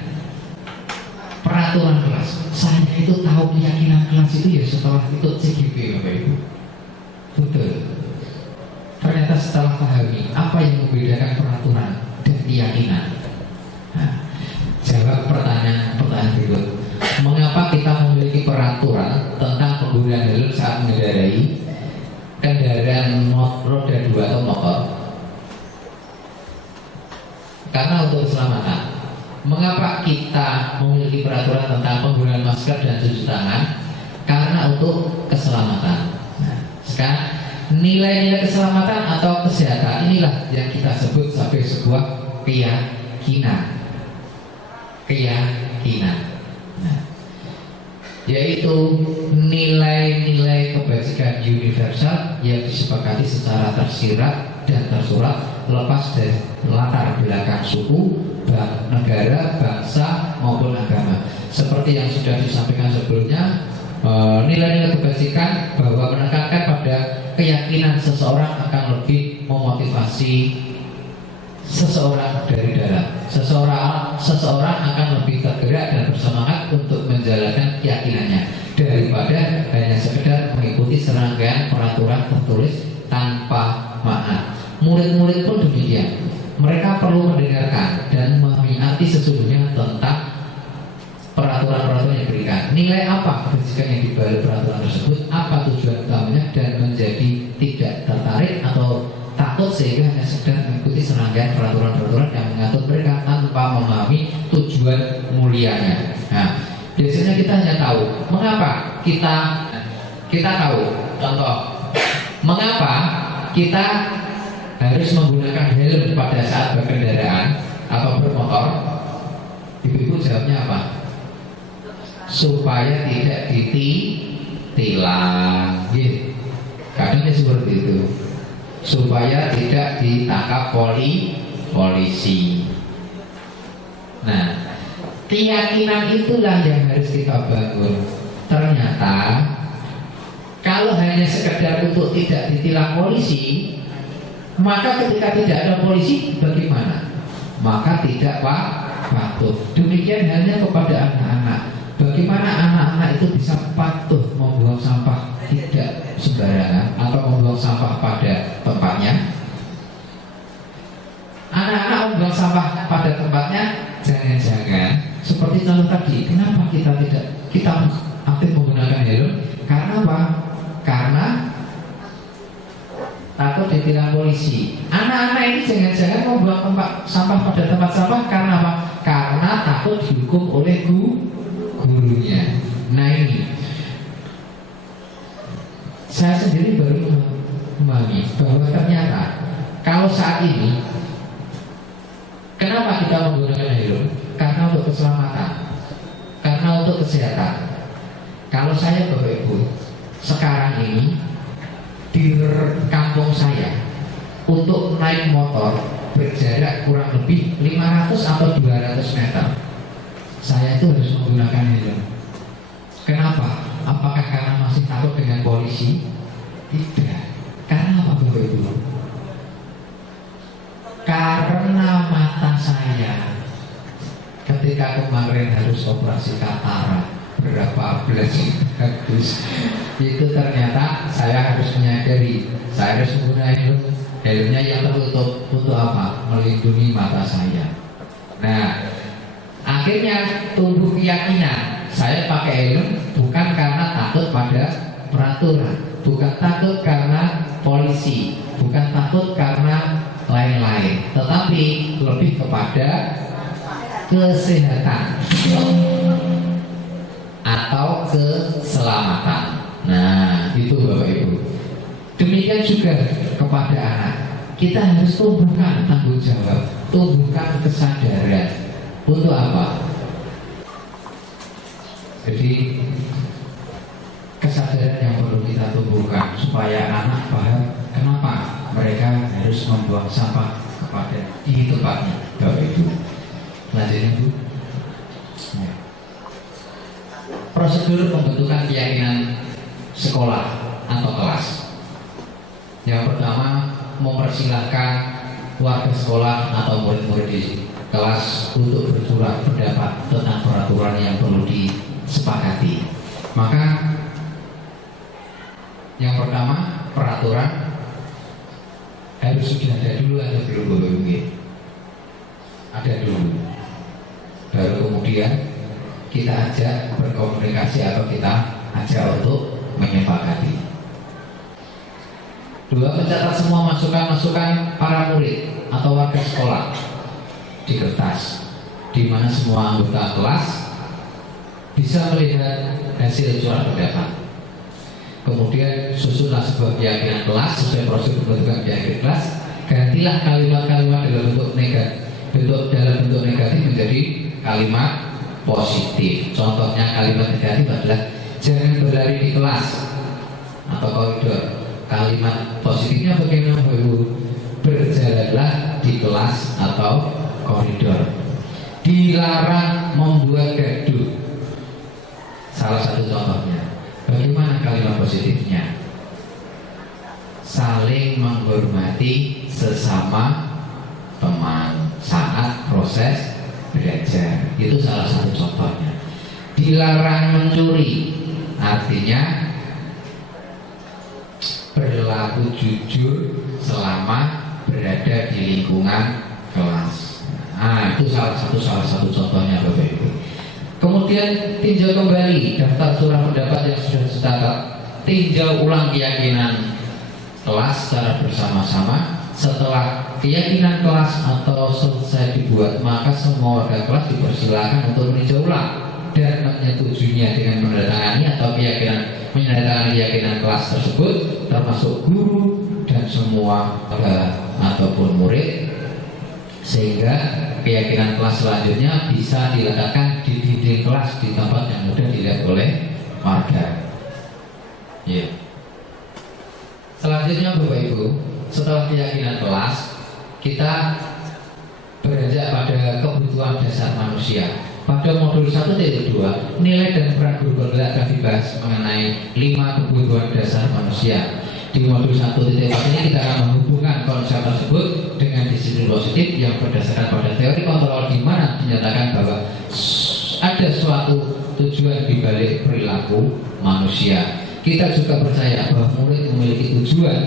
Peraturan kelas. Saya itu tahu keyakinan kelas itu ya setelah ikut CGP, Bapak Ibu. Betul. Ternyata setelah pahami apa yang membedakan peraturan dan keyakinan. Nah, jawab pertanyaan berikut. Mengapa kita memiliki peraturan tentang penggunaan helm saat mengendarai kendaraan roda 2 atau motor? Karena untuk keselamatan. Mengapa kita memiliki peraturan tentang penggunaan masker dan cuci tangan? Karena untuk keselamatan. Nah, sekarang nilai-nilai keselamatan atau kesehatan inilah yang kita sebut sebagai sebuah keyakinan. Nah, yaitu nilai-nilai kebajikan universal yang disepakati secara tersirat dan tersurat lepas dari latar belakang suku, negara, bangsa maupun agama. Seperti yang sudah disampaikan sebelumnya, nilai-nilai kebajikan bahwa menekankan pada keyakinan seseorang akan lebih memotivasi seseorang dari dalam. Seseorang akan lebih tergerak dan bersemangat untuk menjalankan keyakinannya daripada hanya sekedar mengikuti serangkaian peraturan tertulis tanpa makna. Murid-murid pun demikian. Mereka perlu mendengarkan dan memahami arti sesungguhnya tentang peraturan-peraturan yang diberikan. Nilai apa kebajikan yang dibalik peraturan tersebut? Apa tujuan utamanya dan menjadi tidak tertarik atau takut sehingga hanya sekedar mengikuti serangkaian peraturan-peraturan yang mengatur mereka tanpa memahami tujuan mulianya. Nah, biasanya kita hanya tahu mengapa kita tahu. Contoh, mengapa kita harus menggunakan helm pada saat berkendaraan atau bermotor? Ibu-ibu jawabnya apa? Supaya tidak ditilang. Kadang seperti itu. Supaya tidak ditangkap polisi. Nah, keyakinan itulah yang harus kita bangun. Ternyata kalau hanya sekedar untuk tidak ditilang polisi, maka ketika tidak ada polisi bagaimana? Maka tidak patuh. Demikian halnya kepada anak-anak. Bagaimana anak-anak itu bisa patuh membuang sampah tidak sembarangan atau membuang sampah pada tempatnya? Anak-anak membuang sampah pada tempatnya, jangan-jangan seperti contoh tadi. Kenapa kita aktif menggunakan helm? Karena apa? Karena takut ditilang polisi. Anak-anak ini jangan-jangan membuang sampah pada tempat sampah karena apa? Karena takut dihukum oleh gurunya. Nah ini, saya sendiri baru memahami bahwa ternyata kalau saat ini, kenapa kita menggunakan helm? Karena untuk keselamatan, karena untuk kesehatan. Kalau saya Bapak Ibu, sekarang ini di kampung saya untuk naik motor berjarak kurang lebih 500 atau 200 meter, saya itu harus menggunakan helm. Kenapa? Apakah karena masih takut dengan polisi? Tidak. Karena apa Bapak Ibu? Karena mata saya ketika kemarin harus operasi katarak berapa belas bagus itu, ternyata saya harus menyadari saya harus menggunakan helmnya yang tertutup untuk apa? Melindungi mata saya. Nah, akhirnya tumbuh keyakinan saya pakai helm bukan karena takut pada peraturan, bukan takut karena polisi, bukan takut karena lain-lain, tetapi lebih kepada kesehatan atau keselamatan. Nah, itu Bapak Ibu. Demikian juga kepada anak. Kita harus tumbuhkan tanggung jawab, tumbuhkan kesadaran. Untuk apa? Jadi kesadaran yang perlu kita tumbuhkan supaya anak paham kenapa mereka harus membuang sampah di tempatnya. Bapak Ibu, lanjutin Bu. Ya. Prosedur pembentukan keyakinan sekolah atau kelas. Yang pertama, mempersilahkan warga sekolah atau murid-murid di kelas untuk bersurat pendapat tentang peraturan yang perlu disepakati. Maka yang pertama, peraturan harus sudah ada dulu atau belum Bapak? Ada dulu. Baru kemudian kita ajak berkomunikasi atau kita ajak untuk menyepakati. Dua, mencatat semua masukan-masukan para murid atau warga sekolah di kertas, di mana semua anggota kelas bisa melihat hasil surat pendapat. Kemudian susunlah sebuah keyakinan kelas sesuai prosedur pembentukan keyakinan kelas. Gantilah kalimat-kalimat dalam bentuk negatif menjadi kalimat positif. Contohnya kalimat negatif adalah jangan berlari di kelas atau koridor. Kalimat positifnya bagaimana Bu? Berjalanlah di kelas atau koridor. Dilarang membuat gaduh. Salah satu contohnya. Bagaimana kalimat positifnya? Saling menghormati sesama teman saat proses belajar. Itu salah satu contohnya. Dilarang mencuri, artinya berlaku jujur selama berada di lingkungan kelas. Nah, itu salah satu contohnya Bapak Ibu. Kemudian tinjau kembali daftar surat pendapat yang sudah dicatat. Tinjau ulang keyakinan kelas secara bersama-sama. Setelah keyakinan kelas atau selesai dibuat, maka semua warga kelas dipersilakan untuk meninjau ulang dan menyetujuinya dengan menandatangani atau menandatangani keyakinan kelas tersebut, termasuk guru dan semua ataupun murid sehingga keyakinan kelas selanjutnya bisa diletakkan di dinding kelas di tempat yang mudah dilihat oleh warga. Ya. Selanjutnya Bapak Ibu, setelah keyakinan kelas, kita beranjak pada kebutuhan dasar manusia. Pada modul 1.2, nilai dan peran guru penggerak akan dibahas mengenai 5 kebutuhan dasar manusia. Di modul 1.4 ini kita akan menghubungkan konsep tersebut dengan disiplin positif yang berdasarkan pada teori kontrol, di mana dinyatakan bahwa ada suatu tujuan di balik perilaku manusia. Kita juga percaya bahwa murid memiliki tujuan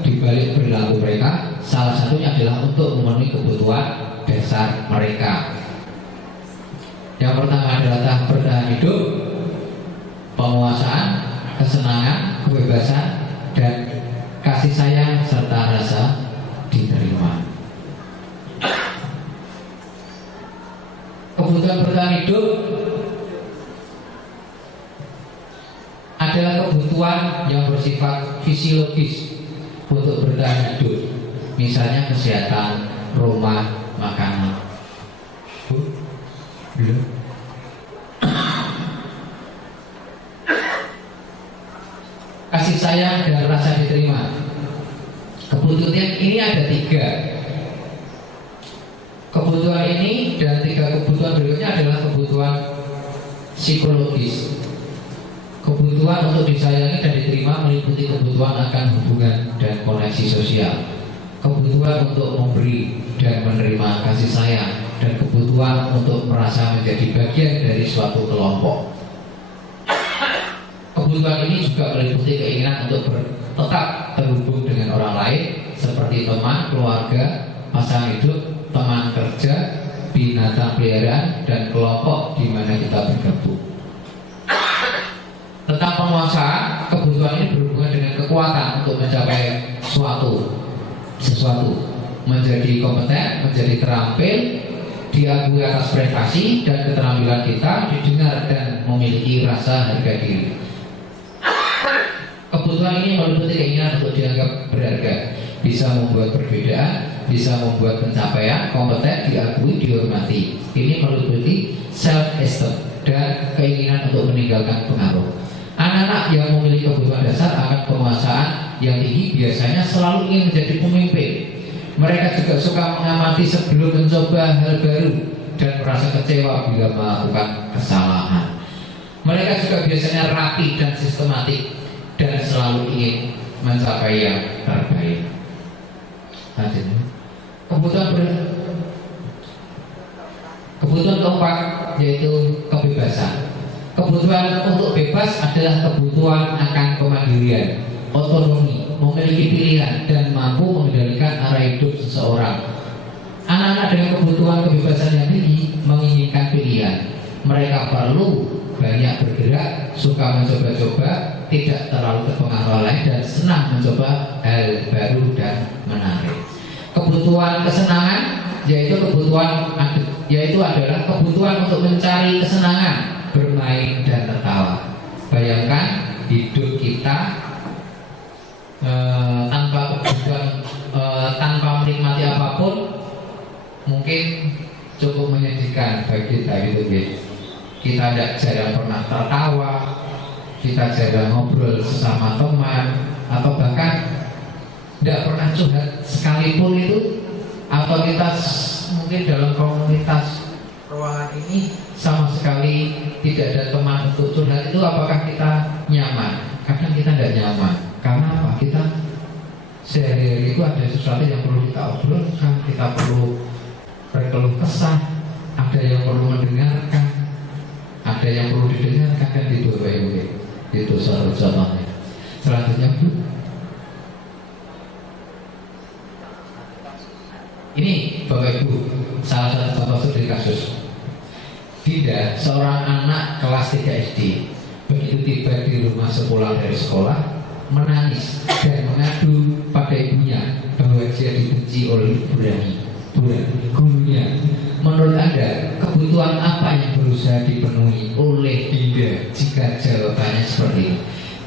di balik perilaku mereka. Salah satunya adalah untuk memenuhi kebutuhan dasar mereka. Yang pertama adalah tahap bertahan hidup, penguasaan, kesenangan, kebebasan, dan kasih sayang serta rasa diterima. Kebutuhan bertahan hidup adalah kebutuhan yang bersifat fisiologis untuk bertahan hidup, misalnya kesehatan, rumah, makanan. Belum. Kasih sayang dan rasa diterima. Kebutuhan ini ada 3. Kebutuhan ini dan 3 kebutuhan berikutnya adalah kebutuhan psikologis. Kebutuhan untuk disayangi dan diterima meliputi kebutuhan akan hubungan dan koneksi sosial, kebutuhan untuk memberi dan menerima kasih sayang, dan kebutuhan untuk merasa menjadi bagian dari suatu kelompok. Kebutuhan ini juga meliputi keinginan untuk tetap terhubung dengan orang lain, seperti teman, keluarga, pasangan hidup, teman kerja, binatang peliharaan, dan kelompok di mana kita bergabung. Tentang penguasaan, kebutuhan ini berhubungan dengan kekuatan untuk mencapai sesuatu, menjadi kompeten, menjadi terampil, diakui atas prestasi dan keterampilan kita, didengar dan memiliki rasa harga diri. Kebutuhan ini meliputi keinginan untuk dianggap berharga, bisa membuat perbedaan, bisa membuat pencapaian, kompeten, diakui, dihormati. Ini meliputi self-esteem dan keinginan untuk meninggalkan pengaruh. Anak-anak yang memiliki kebutuhan dasar akan penguasaan yang tinggi biasanya selalu ingin menjadi pemimpin. Mereka juga suka mengamati sebelum mencoba hal baru dan merasa kecewa bila melakukan kesalahan. Mereka juga biasanya rapi dan sistematik dan selalu ingin mencapai yang terbaik. Kebutuhan keempat yaitu kebebasan. Kebutuhan untuk bebas adalah kebutuhan akan kemandirian, otonomi, memiliki pilihan, dan mampu mengendalikan arah hidup seseorang. Anak-anak dengan kebutuhan kebebasan yang tinggi menginginkan pilihan. Mereka perlu banyak bergerak, suka mencoba-coba, tidak terlalu terpengaruh oleh dan senang mencoba hal baru dan menarik. Kebutuhan kesenangan yaitu adalah kebutuhan untuk mencari kesenangan, bermain dan tertawa. Bayangkan hidup kita tanpa kebutuhan, tanpa menikmati apapun, mungkin cukup menyedihkan bagi kita gitu. Kita jarang pernah tertawa, kita jarang ngobrol sesama teman, atau bahkan tidak pernah curhat sekalipun itu, atau kita mungkin dalam komunitas ruangan ini sama sekali tidak ada teman untuk curhat. Itu apakah kita nyaman? Kadang kita tidak nyaman. Karena apa? Kita sehari-hari itu ada sesuatu yang perlu kita obrolkan, kita perlu berkeluh kesah, ada yang perlu mendengarkan, ada yang perlu didengarkan, kan gitu Bapak Ibu. Itu satu contohnya. Selanjutnya Bu, ini Bapak Ibu salah satu contoh studi kasus. Tidak, seorang anak kelas 3 SD begitu tiba di rumah sepulang dari sekolah menangis dan mengadu pada ibunya bahwa dia dibenci oleh gurunya. Menurut Anda, kebutuhan apa yang berusaha dipenuhi oleh Dinda jika jawabannya seperti ini?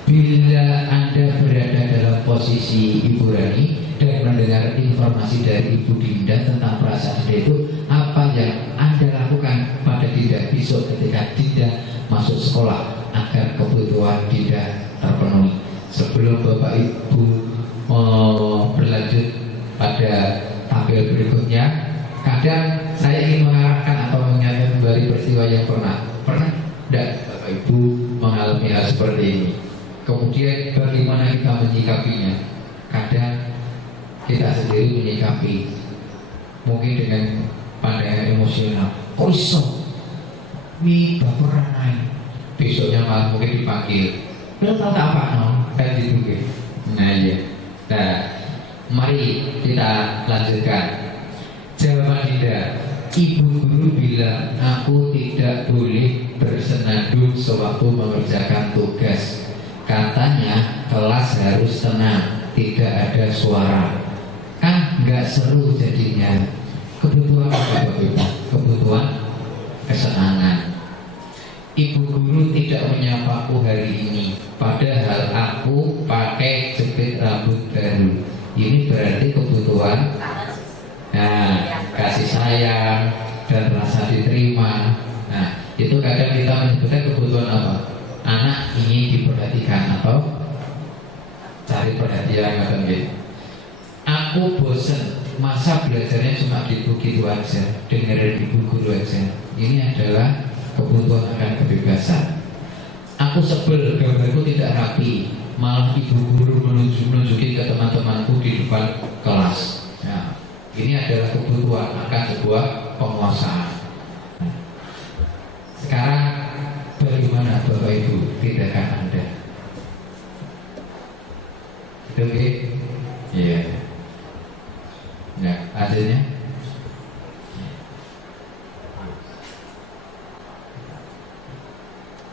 Bila Anda berada dalam posisi Ibu Rani dan mendengar informasi dari Ibu Dinda tentang perasaan Dinda itu, apa yang Anda lakukan pada Dinda besok ketika Dinda masuk sekolah agar kebutuhan Dinda terpenuhi. Sebelum Bapak Ibu berlanjut pada tampil berikutnya, kadang saya ingin mengarahkan atau mengingatkan kembali peristiwa yang pernah tidak Bapak Ibu mengalami hal seperti ini. Kemudian bagaimana kita menyikapinya? Kadang kita sendiri menyikapi mungkin dengan pandangan emosional. Kok iso? Wi baperan ae. Besoknya malah mungkin dipanggil. Lo tau gak apa no? Kan gitu ke. Nah iya. Nah, mari kita lanjutkan. Jawaban Dinda. Ibu guru bilang aku tidak boleh bersenandung sewaktu mengerjakan tugas. Katanya kelas harus tenang, tidak ada suara. Kan nggak seru jadinya. Kebutuhan apa Bapak Ibu? Kebutuhan kesenangan. Ibu guru tidak menyapaku hari ini, padahal aku pakai jepit rambut baru. Ini berarti kebutuhan kasih sayang dan rasa diterima. Nah, itu kadang kita menyebutkan kebutuhan apa? Anak ingin diperhatikan atau cari perhatian atau gitu. Aku bosen, masa belajarnya cuma gitu-gitu aja, dengerin ibu guru aja. Ini adalah kebutuhan akan kebebasan. Aku sebel, gambarku tidak rapi, malah ibu guru menunjukin ke teman-temanku di depan kelas. Nah, ini adalah kebutuhan akan sebuah penguasaan. Sekarang bagaimana Bapak Ibu tindakan Anda? Itu oke? Iya. Nah, hasilnya?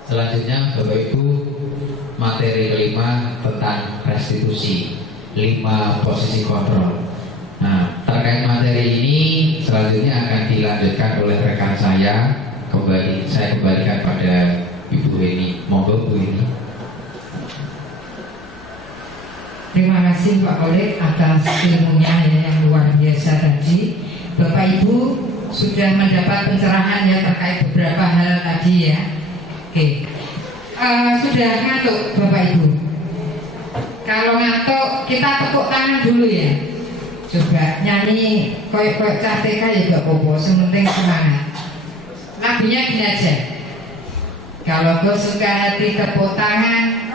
Selanjutnya Bapak Ibu, materi kelima tentang restitusi, 5 posisi kontrol. Nah, terkait materi ini selanjutnya akan dilanjutkan oleh rekan saya. Saya kembalikan pada Ibu Heni. Monggo Bu Heni. Terima kasih Pak Kolek atas ilmunya yang luar biasa tadi. Bapak Ibu sudah mendapat pencerahan ya terkait beberapa hal tadi ya. Oke, sudah ngantuk Bapak Ibu? Kalau ngantuk kita tepuk tangan dulu ya. Coba nyanyi koyok-koyok cateka ya gak apa-apa, sementing semangat. Lagunya gini aja. Kalau kau suka hati tepuk tangan.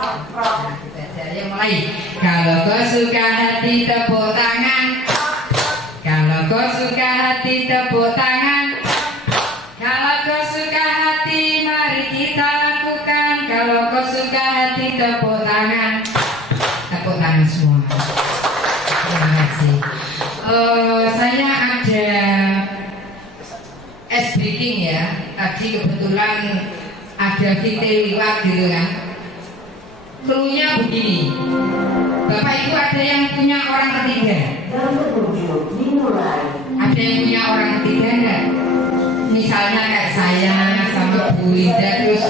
Yang mulai. Kalau kau suka hati tepuk tangan. Kalau kau suka hati tepuk tangan. Kalau kau suka hati mari kita lakukan. Kalau kau suka hati tepuk tangan. Tepuk tangan semua. Terima kasih. Saya ada ice breaking ya. Tadi kebetulan ada VT liwat gitu kan. Cluenya begini. Bapak Ibu ada yang punya orang ketiga? Ada yang punya orang ketiga enggak? Misalnya kayak saya sama Bu Linda, terus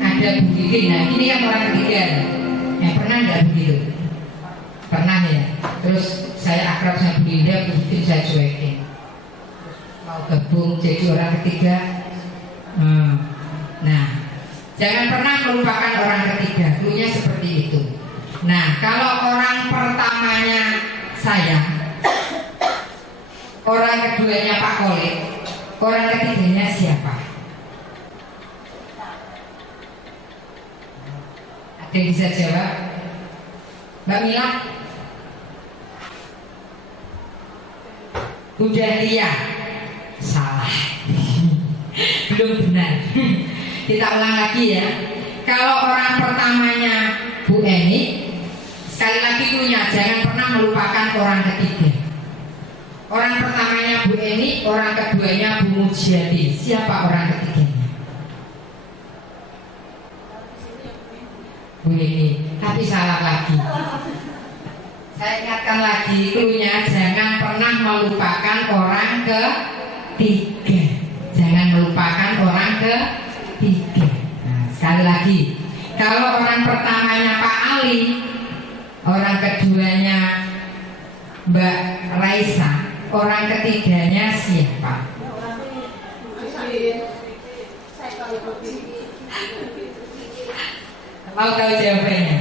ada Bu Vivi. Nah ini yang orang ketiga. Pernah enggak begitu? Pernah ya. Terus saya akrab sama Bu Linda, Bu Vivi saya cuekin. Mau gabung jadi orang ketiga. Nah, jangan pernah melupakan orang ketiga. Cluenya seperti itu. Nah, kalau orang pertamanya saya, orang keduanya Pak Kolek, orang ketiganya siapa? Ada yang bisa jawab? Mbak Mila? Bu Dahlia? Salah. Belum benar. Kita ulang lagi ya. Kalau orang pertamanya Bu Eni, sekali lagi punya, jangan pernah melupakan orang ketiga. Orang pertamanya Bu Eni, orang keduanya Bu Mujiati. Siapa orang ketiganya? Bu Eni. Tapi salah lagi. Saya ingatkan lagi, cluenya jangan pernah melupakan orang ketiga. Jangan melupakan orang ketiga. Nah, sekali lagi, kalau orang pertamanya Pak Ali, orang keduanya Mbak Raisa, orang ketiganya siapa? Mau tahu jawabannya?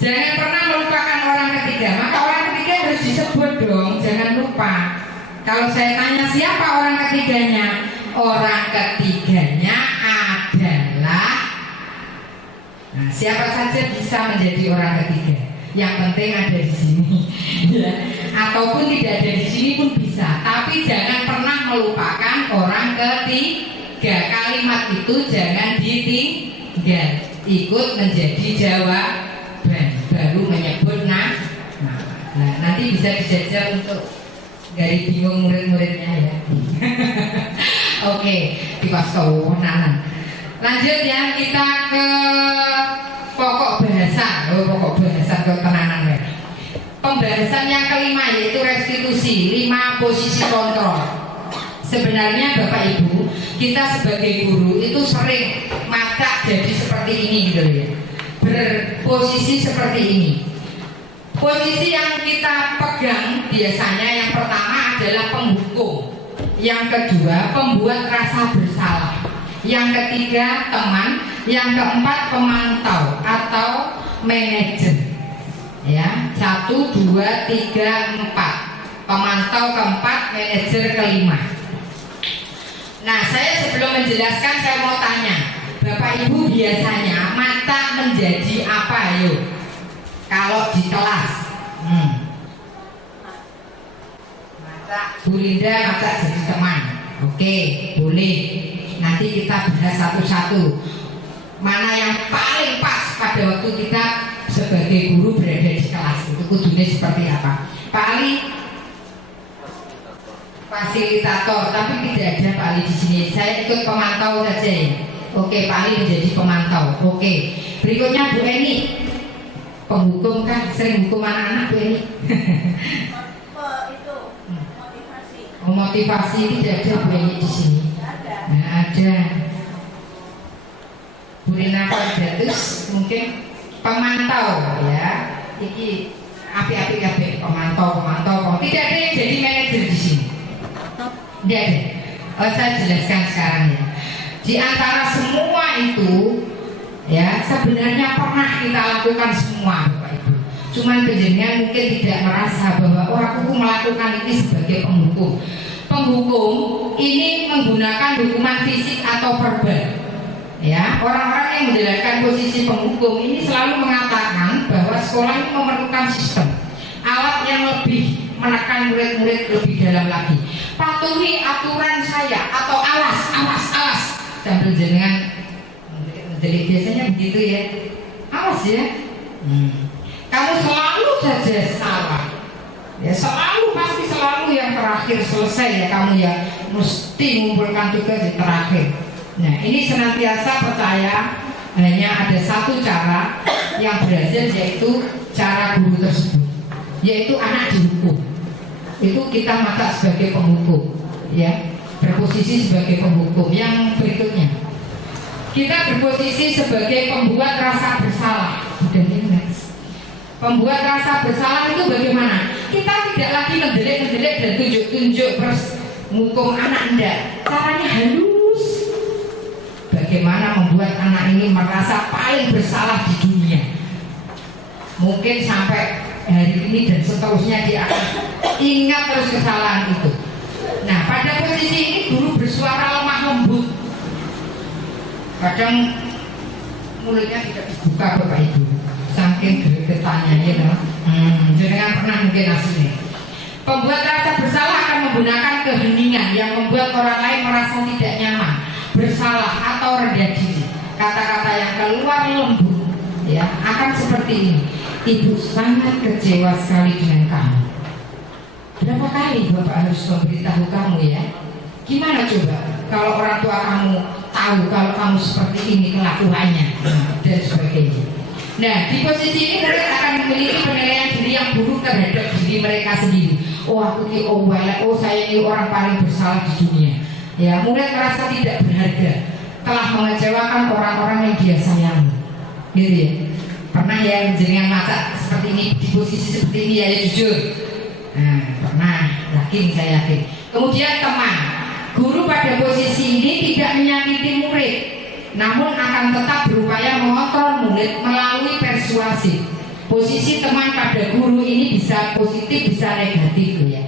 Jangan pernah melupakan orang ketiga. Maka orang ketiga harus disebut dong. Jangan lupa. Kalau saya tanya siapa orang ketiganya, orang ketiganya adalah, nah, siapa saja bisa menjadi orang ketiga. Yang penting ada di sini, ya. Ataupun tidak ada di sini pun bisa. Tapi jangan pernah melupakan orang ketiga. Kalimat itu jangan ditinggal. Ikut menjadi jawaban, baru menyebut nah, nanti bisa dijajal untuk dari bingung murid-muridnya ya. Oke, dipasau-nanan. Lanjut ya, kita ke pokok bahasa. Pokok bahasa ke tenanan ya. Pembahasan yang kelima yaitu restitusi, 5 posisi kontrol. Sebenarnya Bapak Ibu, kita sebagai guru itu sering macak jadi seperti ini gitu ya. Berposisi seperti ini. Posisi yang kita pegang biasanya yang pertama adalah penghukum, yang kedua pembuat rasa bersalah, yang ketiga teman, yang keempat pemantau atau manajer. Ya, 1, 2, 3, 4. Pemantau keempat, manajer kelima. Nah, saya sebelum menjelaskan saya mau tanya, Bapak Ibu biasanya mata menjadi apa yuk? Kalau di kelas, mata Bu Linda mata jadi teman. Oke, boleh. Nanti kita bahas satu-satu. Mana yang paling pas pada waktu kita sebagai guru berada di kelas itu kudunya seperti apa? Paling fasilitator, tapi tidak ada Pak Ali di sini. Saya ikut pemantau saja ya. Oke, Pak Ali menjadi pemantau. Oke. Berikutnya Bu Eni. Penghukum kan sering hukum anak-anak Bu Eni. Itu motivasi. Motivasi tidak ada Bu Eni di sini. Nah, ada. Bu Rina Fardatus mungkin pemantau ya. Ini api-api pemantau. Tidak ada yang jadi manajer di sini. Tidak ada. Saya jelaskan sekarang ya. Di antara semua itu, ya sebenarnya pernah kita lakukan semua, Bapak Ibu. Cuman penjenengan mungkin tidak merasa bahwa aku melakukan ini sebagai penghukum. Penghukum ini menggunakan hukuman fisik atau verbal. Ya, orang-orang yang menjalankan posisi penghukum ini selalu mengatakan bahwa sekolah ini memerlukan sistem, alat yang lebih menekan murid-murid lebih dalam lagi. Patuhi aturan saya atau awas. Sambil jenengan menjelit biasanya begitu ya. Awas ya. Kamu selalu saja salah. Ya selalu pasti selalu yang terakhir selesai ya kamu ya. Mesti mengumpulkan tugas di terakhir. Nah ini senantiasa percaya hanya ada satu cara yang berhasil yaitu cara guru tersebut, yaitu anak dihukum. Itu kita mata sebagai penghukum, ya berposisi sebagai penghukum. Yang berikutnya kita berposisi sebagai pembuat rasa bersalah. Pembuat rasa bersalah itu bagaimana? Kita tidak lagi ngedelek dan tunjuk-tunjuk menghukum anak enggak. Caranya halus. Bagaimana membuat anak ini merasa paling bersalah di dunia. Mungkin sampai hari ini dan seterusnya dia akan ingat terus kesalahan itu. Nah pada posisi ini guru bersuara lemah lembut. Kadang mulutnya tidak dibuka Bapak Ibu, saking gregetannya ya. Jangan pernah mungkin aslinya. Pembuat rasa bersalah akan menggunakan keheningan yang membuat orang lain merasa tidak nyaman, bersalah atau rendah diri. Kata-kata yang keluar lembut ya akan seperti ini. Ibu sangat kecewa sekali dengan kamu. Berapa kali Bapak harus memberitahu kamu ya? Gimana coba kalau orang tua kamu tahu kalau kamu seperti ini kelakuannya dan sebagainya. Nah di posisi ini murid akan memiliki penilaian diri yang buruk terhadap diri mereka sendiri. Oh aku ini saya ini orang paling bersalah di dunia. Ya murid merasa tidak berharga, telah mengecewakan orang-orang yang dia sayangi. Gitu ya. Pernah ya jenengan masak seperti seperti ini, di posisi seperti ini ya, jujur. Nah, pernah, yakin, saya yakin. Kemudian teman, guru pada posisi ini tidak menyakiti murid, namun akan tetap berupaya mengontrol murid melalui persuasif. Posisi teman pada guru ini bisa positif, bisa negatif ya.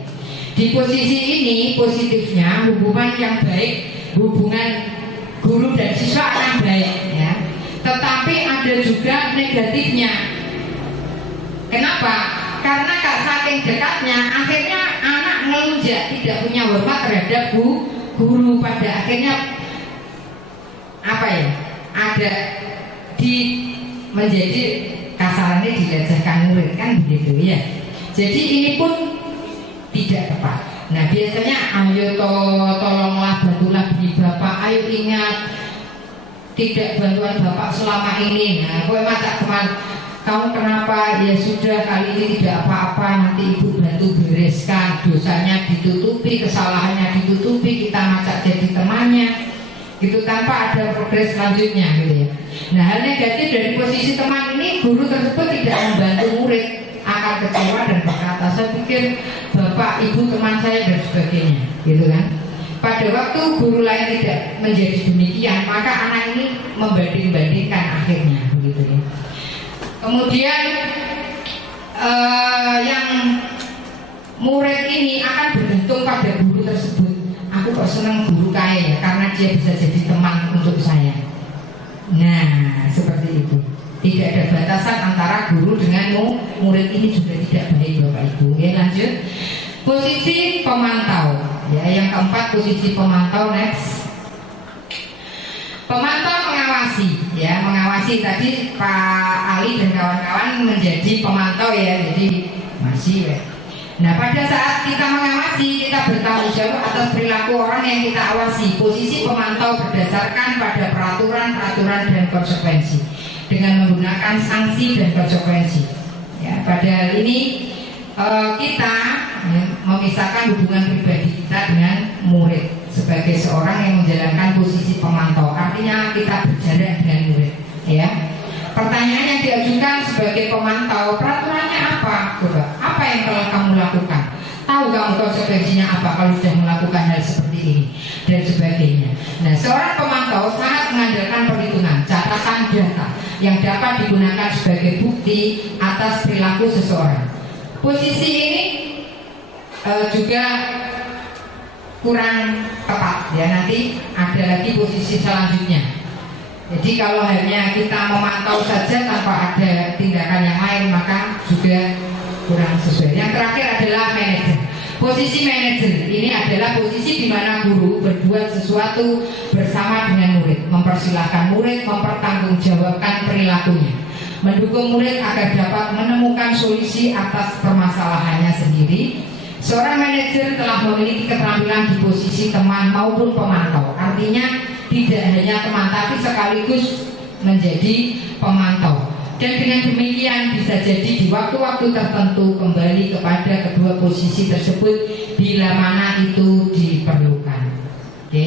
Di posisi ini positifnya hubungan yang baik, hubungan guru dan siswa akan baik ya. Tetapi ada juga negatifnya. Kenapa? Karena saking dekatnya akhirnya anak ngelunjak, tidak punya hormat terhadap guru, pada akhirnya apa ya? Ada menjadi kasarannya dilecehkan murid kan begitu ya. Jadi ini pun tidak tepat. Nah biasanya ayo tolonglah, bantulah beli bapak, ayo ingat tidak bantuan bapak selama ini. Nah gue macam teman, kamu kenapa? Ya sudah, kali ini tidak apa-apa, nanti ibu bantu bereskan, dosanya ditutupi, kesalahannya ditutupi, kita macak jadi temannya gitu, tanpa ada progres selanjutnya gitu ya. Nah hal negatif dari posisi teman ini, guru tersebut tidak membantu murid, akan kecewa dan berkata, saya pikir bapak, ibu, teman saya dan sebagainya gitu kan. Pada waktu guru lain tidak menjadi demikian, maka anak ini membanding-bandingkan akhirnya begitu ya. Kemudian yang murid ini akan bergantung pada guru tersebut. Aku kok senang guru kaya ya, karena dia bisa jadi teman untuk saya. Nah seperti itu. Tidak ada batasan antara guru dengan murid, ini juga tidak baik Bapak Ibu. Ya lanjut. Posisi pemantau. Ya yang keempat, posisi pemantau. Next. Pemantau mengawasi. Ya mengawasi, tadi Pak Ali dan kawan-kawan menjadi pemantau ya. Jadi masih ya. Nah pada saat kita mengawasi, kita bertanggung jawab atas perilaku orang yang kita awasi. Posisi pemantau berdasarkan pada peraturan dan konsekuensi, dengan menggunakan sanksi dan konsekuensi. Ya, pada hal ini kita memisahkan hubungan pribadi kita dengan murid sebagai seorang yang menjalankan posisi pemantau. Artinya kita berjarak dengan murid. Ya. Pertanyaan yang diajukan sebagai pemantau, peraturannya apa? Coba, apa yang telah kamu lakukan? Tahu kamu konsekuensinya apa kalau sudah melakukan hal seperti ini dan sebagainya. Nah, seorang pemantau sangat mengandalkan perhitungan, catatan data yang dapat digunakan sebagai bukti atas perilaku seseorang. Posisi ini juga kurang tepat ya, nanti ada lagi posisi selanjutnya. Jadi kalau hanya kita memantau saja tanpa ada tindakan yang lain, maka juga kurang sesuai. Yang terakhir adalah manajer. Posisi manajer ini adalah posisi di mana guru berbuat sesuatu bersama dengan murid, mempersilahkan murid mempertanggungjawabkan perilakunya, mendukung murid agar dapat menemukan solusi atas permasalahannya sendiri. Seorang manajer telah memiliki keterampilan di posisi teman maupun pemantau. Artinya tidak hanya teman, tapi sekaligus menjadi pemantau. Dan dengan demikian bisa jadi di waktu-waktu tertentu kembali kepada kedua posisi tersebut bila mana itu diperlukan. Oke.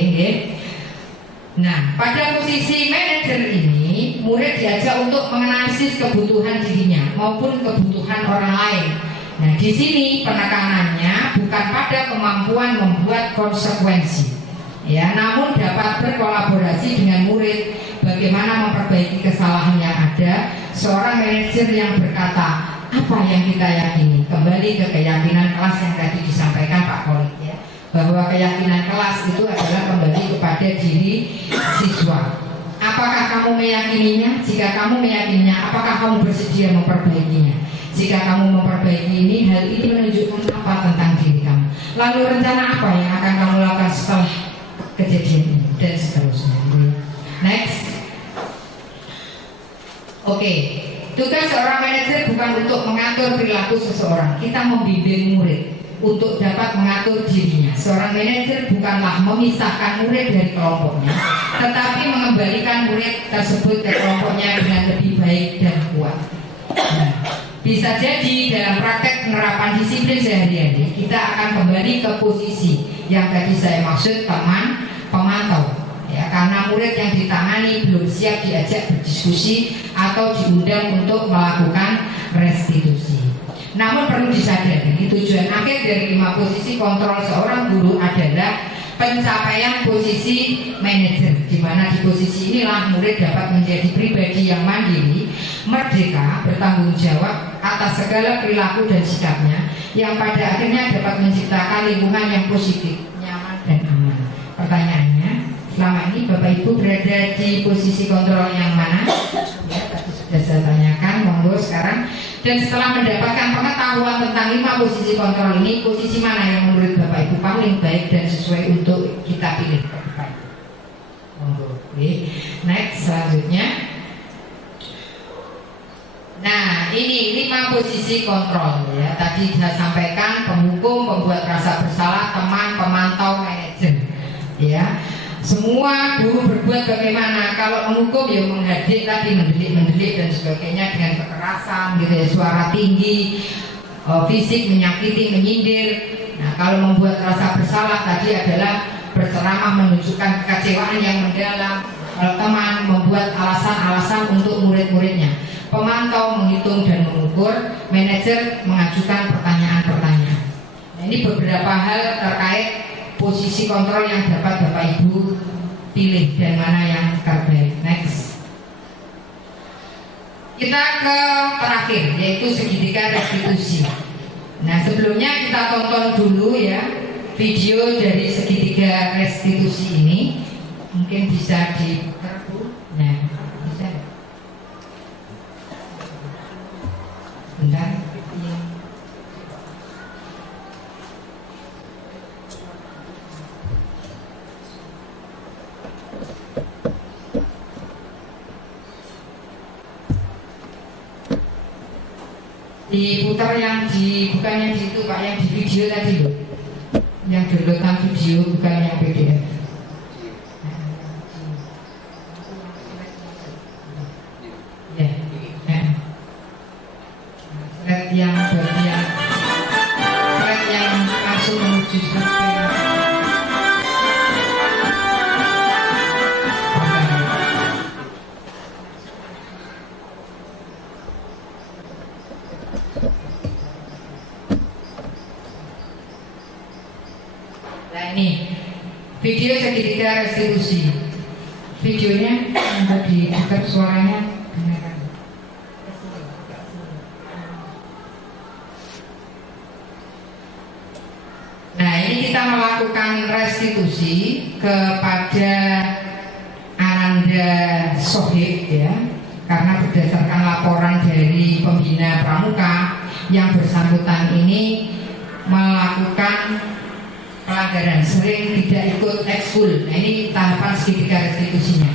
Nah, pada posisi manajer ini, murid diajak untuk menganalisis kebutuhan dirinya maupun kebutuhan orang lain. Nah, di sini penekanannya bukan pada kemampuan membuat konsekuensi, ya, namun dapat berkolaborasi dengan murid bagaimana memperbaiki kesalahan yang ada. Seorang manajer yang berkata, apa yang kita yakini? Kembali ke keyakinan kelas yang tadi disampaikan Pak Kolik ya, bahwa keyakinan kelas itu adalah kembali kepada diri siswa. Apakah kamu meyakininya? Jika kamu meyakininya, apakah kamu bersedia memperbaikinya? Jika kamu memperbaiki ini, hal ini menunjukkan apa tentang diri kamu? Lalu rencana apa yang akan kamu lakukan setelah kejadian ini? Dan seterusnya. Next. Oke. Tugas seorang manajer bukan untuk mengatur perilaku seseorang. Kita membimbing murid untuk dapat mengatur dirinya. Seorang manajer bukanlah memisahkan murid dari kelompoknya, tetapi mengembalikan murid tersebut ke kelompoknya dengan lebih baik dan kuat. Nah, bisa jadi dalam praktek penerapan disiplin sehari-hari kita akan kembali ke posisi yang tadi saya maksud teman pemantau. ya, karena murid yang ditangani belum siap diajak berdiskusi atau diundang untuk melakukan restitusi. Namun perlu disadari, tujuan akhir dari 5 posisi kontrol seorang guru adalah pencapaian posisi manajer, di mana di posisi inilah murid dapat menjadi pribadi yang mandiri, merdeka, bertanggung jawab atas segala perilaku dan sikapnya, yang pada akhirnya dapat menciptakan lingkungan yang positif, nyaman dan aman. Pertanyaannya, selama ini Bapak Ibu berada di posisi kontrol yang mana? Ya, tadi sudah saya tanyakan, monggo sekarang. Dan setelah mendapatkan pengetahuan tentang 5 posisi kontrol ini, posisi mana yang menurut Bapak Ibu paling baik dan sesuai untuk kita pilih? Monggo. Oke. Next, selanjutnya. Nah, ini 5 posisi kontrol ya. Tadi saya sampaikan penghukum, pembuat rasa bersalah, teman, pemantau, manajer. Ya. Semua guru berbuat bagaimana? Kalau menghukum ya menghadik tadi, mendelik dan sebagainya dengan kekerasan gitu ya, suara tinggi, fisik menyakiti, menyindir. Nah, kalau membuat rasa bersalah tadi adalah berceramah menunjukkan kekecewaan yang mendalam. Kalau teman membuat alasan-alasan untuk murid-muridnya. Pemantau menghitung dan mengukur, manajer mengajukan pertanyaan-pertanyaan. Nah, ini beberapa hal terkait posisi kontrol yang dapat Bapak Ibu pilih dan mana yang terbaik. Next. Kita ke terakhir, yaitu segitiga restitusi. Nah, sebelumnya kita tonton dulu ya video dari segitiga restitusi ini. Mungkin bisa diputar Bu. Nah, bisa. Bentar. Diputar yang di, bukan yang di itu Pak, yang di video tadi loh, yang downloadan video, bukan yang PDF. Ya, slide yang bagian, slide yang langsung menuju survei. Nah ini video segitiga restitusi. Videonya yang diputar suaranya dengarkan. Nah ini kita melakukan restitusi kepada Ananda Sohib ya, karena berdasarkan laporan dari pembina pramuka yang bersangkutan ini melakukan pelanggaran, sering tidak ikut ekskul. Nah ini tahapan segitiga restitusinya.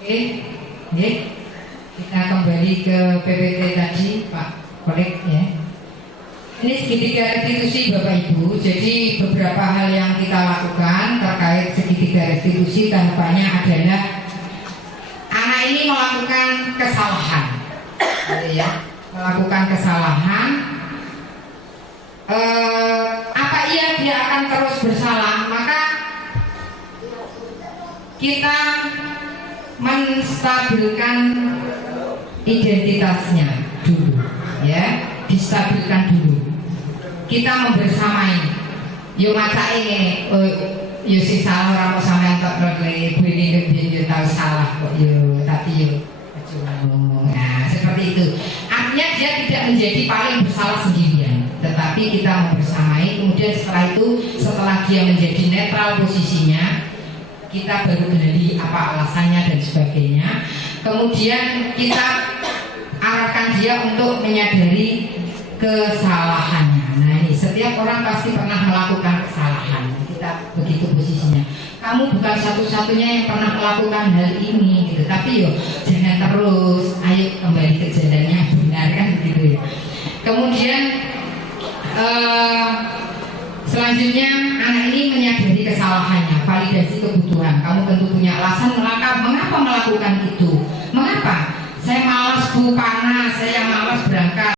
Oke, kita kembali ke PPT tadi, Pak Kolek ya. Ini segitiga restitusi Bapak Ibu. Jadi beberapa hal yang kita lakukan terkait segitiga restitusi tahapannya adalah anak ini melakukan kesalahan, ya, melakukan kesalahan. Apa iya dia akan terus bersalah? Maka kita menstabilkan identitasnya dulu, ya, distabilkan dulu. Kita membersamai, yo maca ini, yo sing salah orang mau sampean tak boleh begini yo tahu salah kok yo, tapi yo nah seperti itu. Artinya dia tidak menjadi paling bersalah sendirian, tetapi kita membersamai. Kemudian setelah itu, setelah dia menjadi netral posisinya, kita baru gali apa alasannya dan sebagainya. Kemudian kita arahkan dia untuk menyadari kesalahannya. Nah ini setiap orang pasti pernah melakukan kesalahan. Kita begitu posisinya. Kamu bukan satu-satunya yang pernah melakukan hal ini, gitu. Tapi yo jangan terus. Ayo kembali ke jalan yang benar kan gitu ya. Kemudian selanjutnya anak ini menyadari kesalahannya, validasi kebutuhan. Kamu tentu punya alasan mengapa melakukan itu. Mengapa? Saya malas Bu, panas, saya malas berangkat.